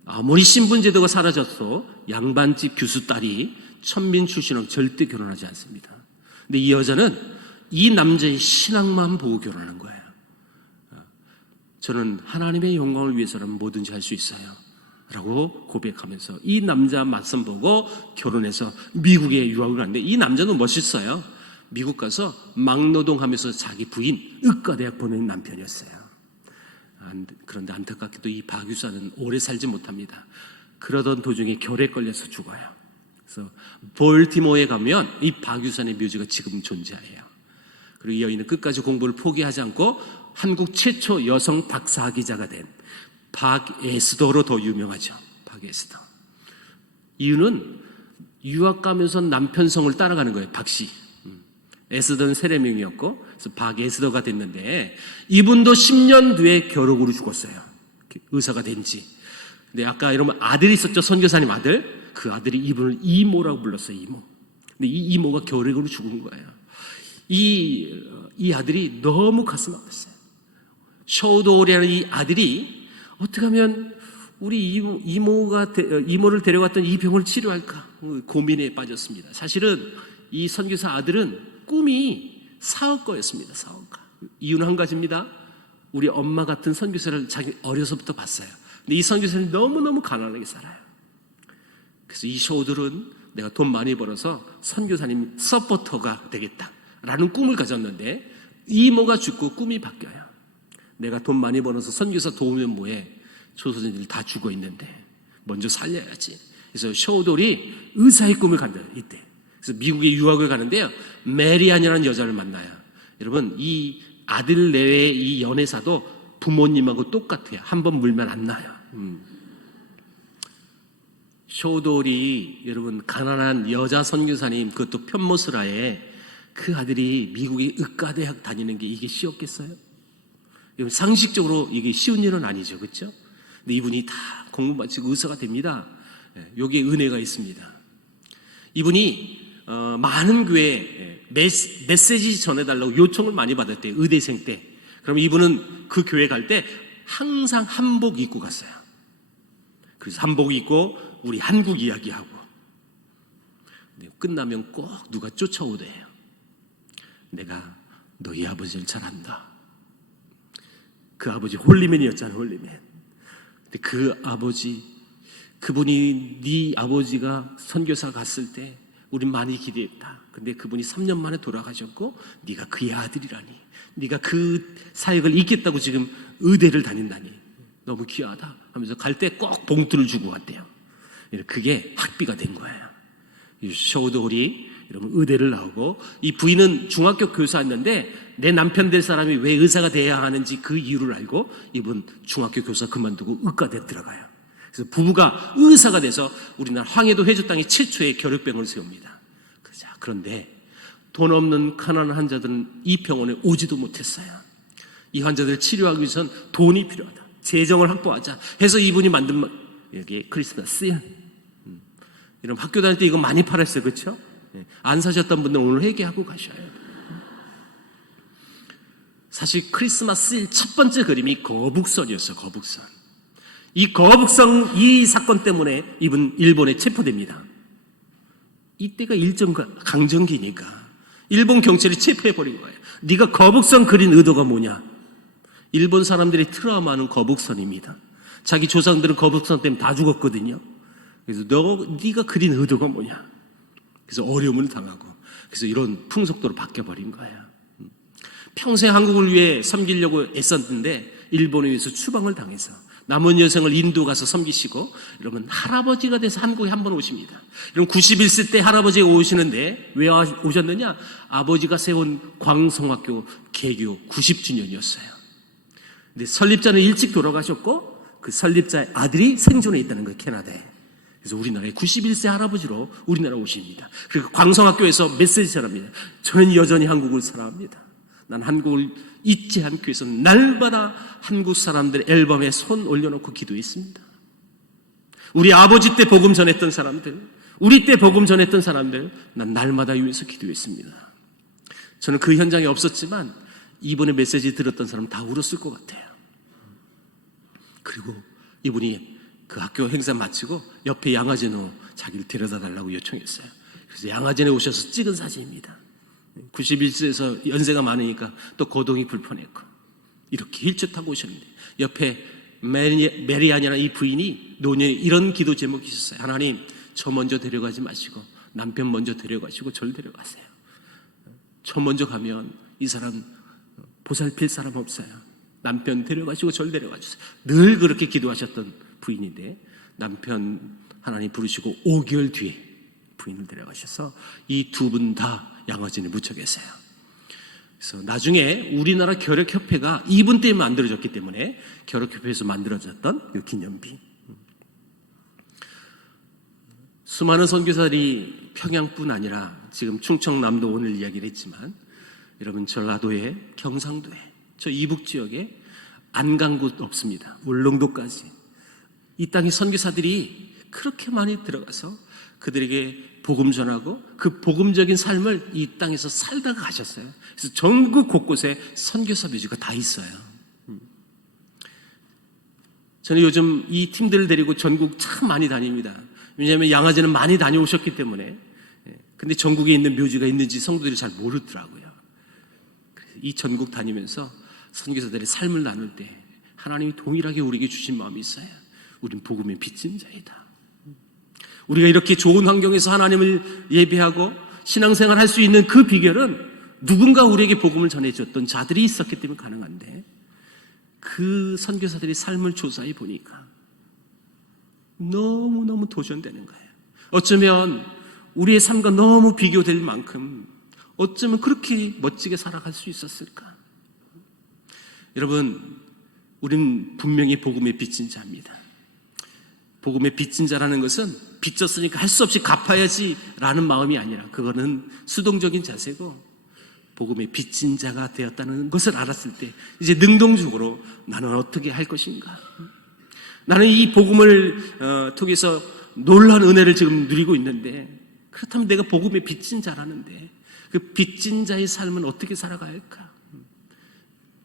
아무리 신분제도가 사라졌어 양반집 교수 딸이 천민 출신하고 절대 결혼하지 않습니다. 근데 이 여자는 이 남자의 신앙만 보고 결혼한 거예요. 저는 하나님의 영광을 위해서라면 뭐든지 할 수 있어요 라고 고백하면서 이 남자 맞선 보고 결혼해서 미국에 유학을 갔는데 이 남자는 멋있어요. 미국 가서 막노동하면서 자기 부인 의과대학 보낸 남편이었어요. 그런데 안타깝게도 이 박유사는 오래 살지 못합니다. 그러던 도중에 결에 걸려서 죽어요. 그래서 볼티모어에 가면 이 박유산의 묘지가 지금 존재해요. 그리고 이 여인은 끝까지 공부를 포기하지 않고 한국 최초 여성 박사학위자가 된 박에스더로 더 유명하죠. 박에스더. 이유는 유학 가면서 남편 성을 따라가는 거예요. 박씨. 에스더는 세례명이었고 그래서 박에스더가 됐는데 이분도 10년 뒤에 결핵으로 죽었어요. 의사가 된 지. 근데 아까 여러분 아들이 있었죠. 선교사님 아들. 그 아들이 이분을 이모라고 불렀어요. 이모. 근데 이 이모가 결핵으로 죽은 거예요. 이 아들이 너무 가슴 아팠어요. 쇼우도리라는 이 아들이 어떻게 하면 우리 이모를 데려갔던 이 병을 치료할까 고민에 빠졌습니다. 사실은 이 선교사 아들은 꿈이 사업가였습니다. 사업가. 이유는 한 가지입니다. 우리 엄마 같은 선교사를 자기 어려서부터 봤어요. 근데 이 선교사는 너무너무 가난하게 살아요. 그래서 이 쇼우들은 내가 돈 많이 벌어서 선교사님 서포터가 되겠다라는 꿈을 가졌는데 이모가 죽고 꿈이 바뀌어요. 내가 돈 많이 벌어서 선교사 도우면 뭐해. 조선인들 다 죽어 있는데 먼저 살려야지. 그래서 쇼우돌이 의사의 꿈을 간다. 이때. 그래서 미국에 유학을 가는데요. 메리안이라는 여자를 만나요. 여러분 이 아들 내외의 이 연애사도 부모님하고 똑같아요. 한번 물면 안 나요. 쇼돌이 여러분 가난한 여자 선교사님 그것도 편모스라에 그 아들이 미국의 의과대학 다니는 게 이게 쉬웠겠어요? 상식적으로 이게 쉬운 일은 아니죠. 그렇죠? 근데 이분이 다 공부 마치고 의사가 됩니다. 여기에 은혜가 있습니다. 이분이 많은 교회에 메시지 전해달라고 요청을 많이 받았대요. 의대생 때. 그럼 이분은 그 교회 갈 때 항상 한복 입고 갔어요. 그래서 한복 입고 우리 한국 이야기하고 끝나면 꼭 누가 쫓아오대요. 내가 너희 아버지를 잘 안다. 그 아버지 홀리맨이었잖아. 홀리맨. 근데 그 아버지 그분이 네 아버지가 선교사 갔을 때 우린 많이 기대했다. 근데 그분이 3년 만에 돌아가셨고 네가 그의 아들이라니. 네가 그 사역을 잇겠다고 지금 의대를 다닌다니. 너무 귀하다 하면서 갈 때 꼭 봉투를 주고 갔대요. 그게 학비가 된 거예요. 쇼우드홀이 여러분 의대를 나오고, 이 부인은 중학교 교사였는데 내 남편 될 사람이 왜 의사가 돼야 하는지 그 이유를 알고 이분 중학교 교사 그만두고 의과대 들어가요. 그래서 부부가 의사가 돼서 우리나라 황해도 해주 땅에 최초의 결핵병을 세웁니다. 그런데 돈 없는 가난한 환자들은 이 병원에 오지도 못했어요. 이 환자들을 치료하기 위해서는 돈이 필요하다, 재정을 확보하자 해서 이분이 만든 여기 크리스마스 이런 학교 다닐 때 이거 많이 팔았어요. 그렇죠? 안 사셨던 분들 오늘 회개하고 가셔야 돼요. 사실 크리스마스 첫 번째 그림이 거북선이었어요. 거북선. 이 거북선 이 사건 때문에 이분 일본에 체포됩니다. 이때가 일정 강점기니까 일본 경찰이 체포해버린 거예요. 네가 거북선 그린 의도가 뭐냐? 일본 사람들이 트라우마는 거북선입니다. 자기 조상들은 거북선 때문에 다 죽었거든요. 그래서 네가 그린 의도가 뭐냐? 그래서 어려움을 당하고, 그래서 이런 풍속도로 바뀌어버린 거예요. 평생 한국을 위해 섬기려고 애썼는데 일본에 의해서 추방을 당해서 남은 여생을 인도 가서 섬기시고, 여러분 할아버지가 돼서 한국에 한번 오십니다. 여러분 91세 때 할아버지가 오시는데 왜 오셨느냐? 아버지가 세운 광성학교 개교 90주년이었어요. 근데 설립자는 일찍 돌아가셨고 그 설립자의 아들이 생존해 있다는 거예요, 캐나다에. 그래서 우리나라에 91세 할아버지로 우리나라 오십니다. 그리고 광성학교에서 메시지 전합니다. 저는 여전히 한국을 사랑합니다. 난 한국을 잊지 않기 위해서 날마다 한국 사람들 앨범에 손 올려놓고 기도했습니다. 우리 아버지 때 복음 전했던 사람들, 우리 때 복음 전했던 사람들, 난 날마다 위해서 기도했습니다. 저는 그 현장에 없었지만 이번에 메시지 들었던 사람 다 울었을 것 같아요. 그리고 이분이 그 학교 행사 마치고 옆에 양화진으로 자기를 데려다 달라고 요청했어요. 그래서 양화진에 오셔서 찍은 사진입니다. 91세에서 연세가 많으니까 또 거동이 불편했고 이렇게 휠체어 타고 오셨는데 옆에 메리안이라는 이 부인이 노년에 이런 기도 제목이 있었어요. 하나님, 저 먼저 데려가지 마시고 남편 먼저 데려가시고 저를 데려가세요. 저 먼저 가면 이 사람 보살필 사람 없어요. 남편 데려가시고 저를 데려가 주세요. 늘 그렇게 기도하셨던 부인인데 남편 하나님 부르시고 5개월 뒤에 부인을 데려가셔서 이 두 분 다 양화진에 묻혀 계세요. 그래서 나중에 우리나라 결핵협회가 이분 때문에 만들어졌기 때문에 결핵협회에서 만들어졌던 이 기념비. 수많은 선교사들이 평양뿐 아니라 지금 충청남도 오늘 이야기를 했지만 여러분 전라도에, 경상도에, 저 이북 지역에 안 간 곳 없습니다. 울릉도까지 이 땅에 선교사들이 그렇게 많이 들어가서 그들에게 복음 전하고 그 복음적인 삶을 이 땅에서 살다가 가셨어요. 그래서 전국 곳곳에 선교사 묘지가 다 있어요. 저는 요즘 이 팀들을 데리고 전국 참 많이 다닙니다. 왜냐하면 양화진은 많이 다녀오셨기 때문에. 근데 전국에 있는 묘지가 있는지 성도들이 잘 모르더라고요. 이 전국 다니면서 선교사들의 삶을 나눌 때 하나님이 동일하게 우리에게 주신 마음이 있어요. 우린 복음의 빚진 자이다. 우리가 이렇게 좋은 환경에서 하나님을 예배하고 신앙생활 할 수 있는 그 비결은 누군가 우리에게 복음을 전해줬던 자들이 있었기 때문에 가능한데, 그 선교사들의 삶을 조사해 보니까 너무너무 도전되는 거예요. 어쩌면 우리의 삶과 너무 비교될 만큼 어쩌면 그렇게 멋지게 살아갈 수 있었을까? 여러분, 우린 분명히 복음의 빚진 자입니다. 복음의 빚진 자라는 것은 빚졌으니까 할 수 없이 갚아야지 라는 마음이 아니라 그거는 수동적인 자세고, 복음의 빚진 자가 되었다는 것을 알았을 때 이제 능동적으로 나는 어떻게 할 것인가, 나는 이 복음을 통해서 놀라운 은혜를 지금 누리고 있는데, 그렇다면 내가 복음의 빚진 자라는데 그 빚진 자의 삶은 어떻게 살아가야 할까?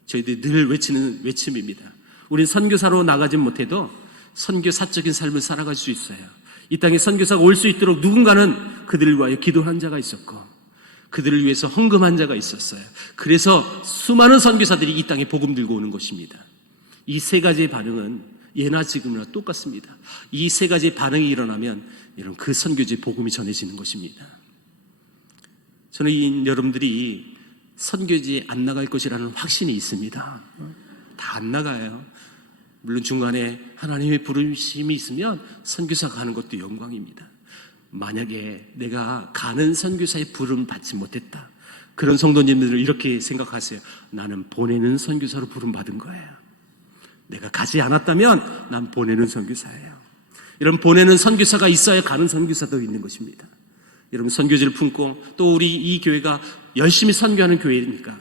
저희들이 늘 외치는 외침입니다. 우린 선교사로 나가진 못해도 선교사적인 삶을 살아갈 수 있어요. 이 땅에 선교사가 올 수 있도록 누군가는 그들을 위하여 기도한 자가 있었고 그들을 위해서 헌금한 자가 있었어요. 그래서 수많은 선교사들이 이 땅에 복음 들고 오는 것입니다. 이 세 가지의 반응은 예나 지금이나 똑같습니다. 이 세 가지의 반응이 일어나면 이런 그 선교지의 복음이 전해지는 것입니다. 저는 여러분들이 선교지에 안 나갈 것이라는 확신이 있습니다. 다 안 나가요. 물론 중간에 하나님의 부르심이 있으면 선교사 가는 것도 영광입니다. 만약에 내가 가는 선교사의 부름 받지 못했다, 그런 성도님들은 이렇게 생각하세요. 나는 보내는 선교사로 부름 받은 거예요. 내가 가지 않았다면 난 보내는 선교사예요. 이런 보내는 선교사가 있어야 가는 선교사도 있는 것입니다. 여러분, 선교지를 품고 또 우리 이 교회가 열심히 선교하는 교회니까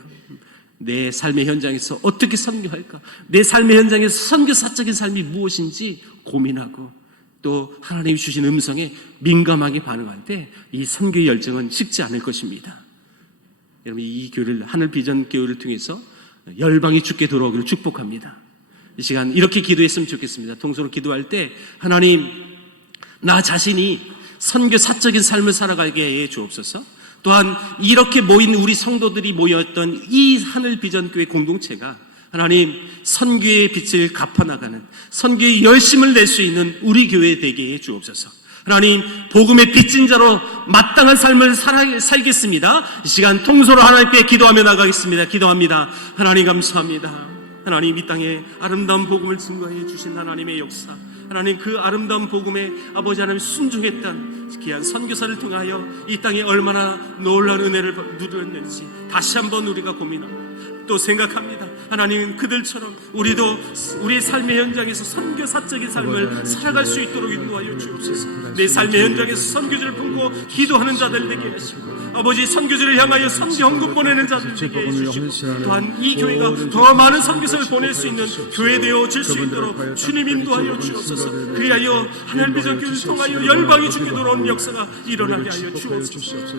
내 삶의 현장에서 어떻게 선교할까, 내 삶의 현장에서 선교사적인 삶이 무엇인지 고민하고 또 하나님이 주신 음성에 민감하게 반응할 때 이 선교의 열정은 식지 않을 것입니다. 여러분, 이 교회를, 하늘 비전 교회를 통해서 열방이 주께 돌아오기를 축복합니다. 이 시간 이렇게 기도했으면 좋겠습니다. 동서로 기도할 때, 하나님, 나 자신이 선교 사적인 삶을 살아가게 해 주옵소서. 또한 이렇게 모인 우리 성도들이 모였던 이 하늘 비전 교회 공동체가 하나님 선교의 빛을 갚아나가는, 선교의 열심을 낼 수 있는 우리 교회 되게 해 주옵소서. 하나님, 복음의 빚진 자로 마땅한 삶을 살겠습니다. 이 시간 통소로 하나님께 기도하며 나가겠습니다. 기도합니다. 하나님 감사합니다. 하나님, 이 땅에 아름다운 복음을 증거해 주신 하나님의 역사, 하나님 그 아름다운 복음에 아버지 하나님 순종했던 귀한 선교사를 통하여 이 땅에 얼마나 놀라운 은혜를 누렸는지 다시 한번 우리가 고민합니다. 또 생각합니다. 하나님, 그들처럼 우리도 우리의 삶의 현장에서 선교사적인 삶을 살아갈 수 있도록 인도하여 주옵소서. 내 삶의 현장에서 선교지를 품고 기도하는 자들 되게 하시고, 아버지 선교지를 향하여 선교 헌금 보내는 자들 되게 해주시고, 또한 이 교회가 더 많은 선교사를 보낼 수 있는 교회 되어질 수 있도록 주님 인도하여 주옵소서. 그리하여 하늘 비전 교회를 통하여 열방이 주께 돌아오는 역사가 일어나게 하여 주옵소서.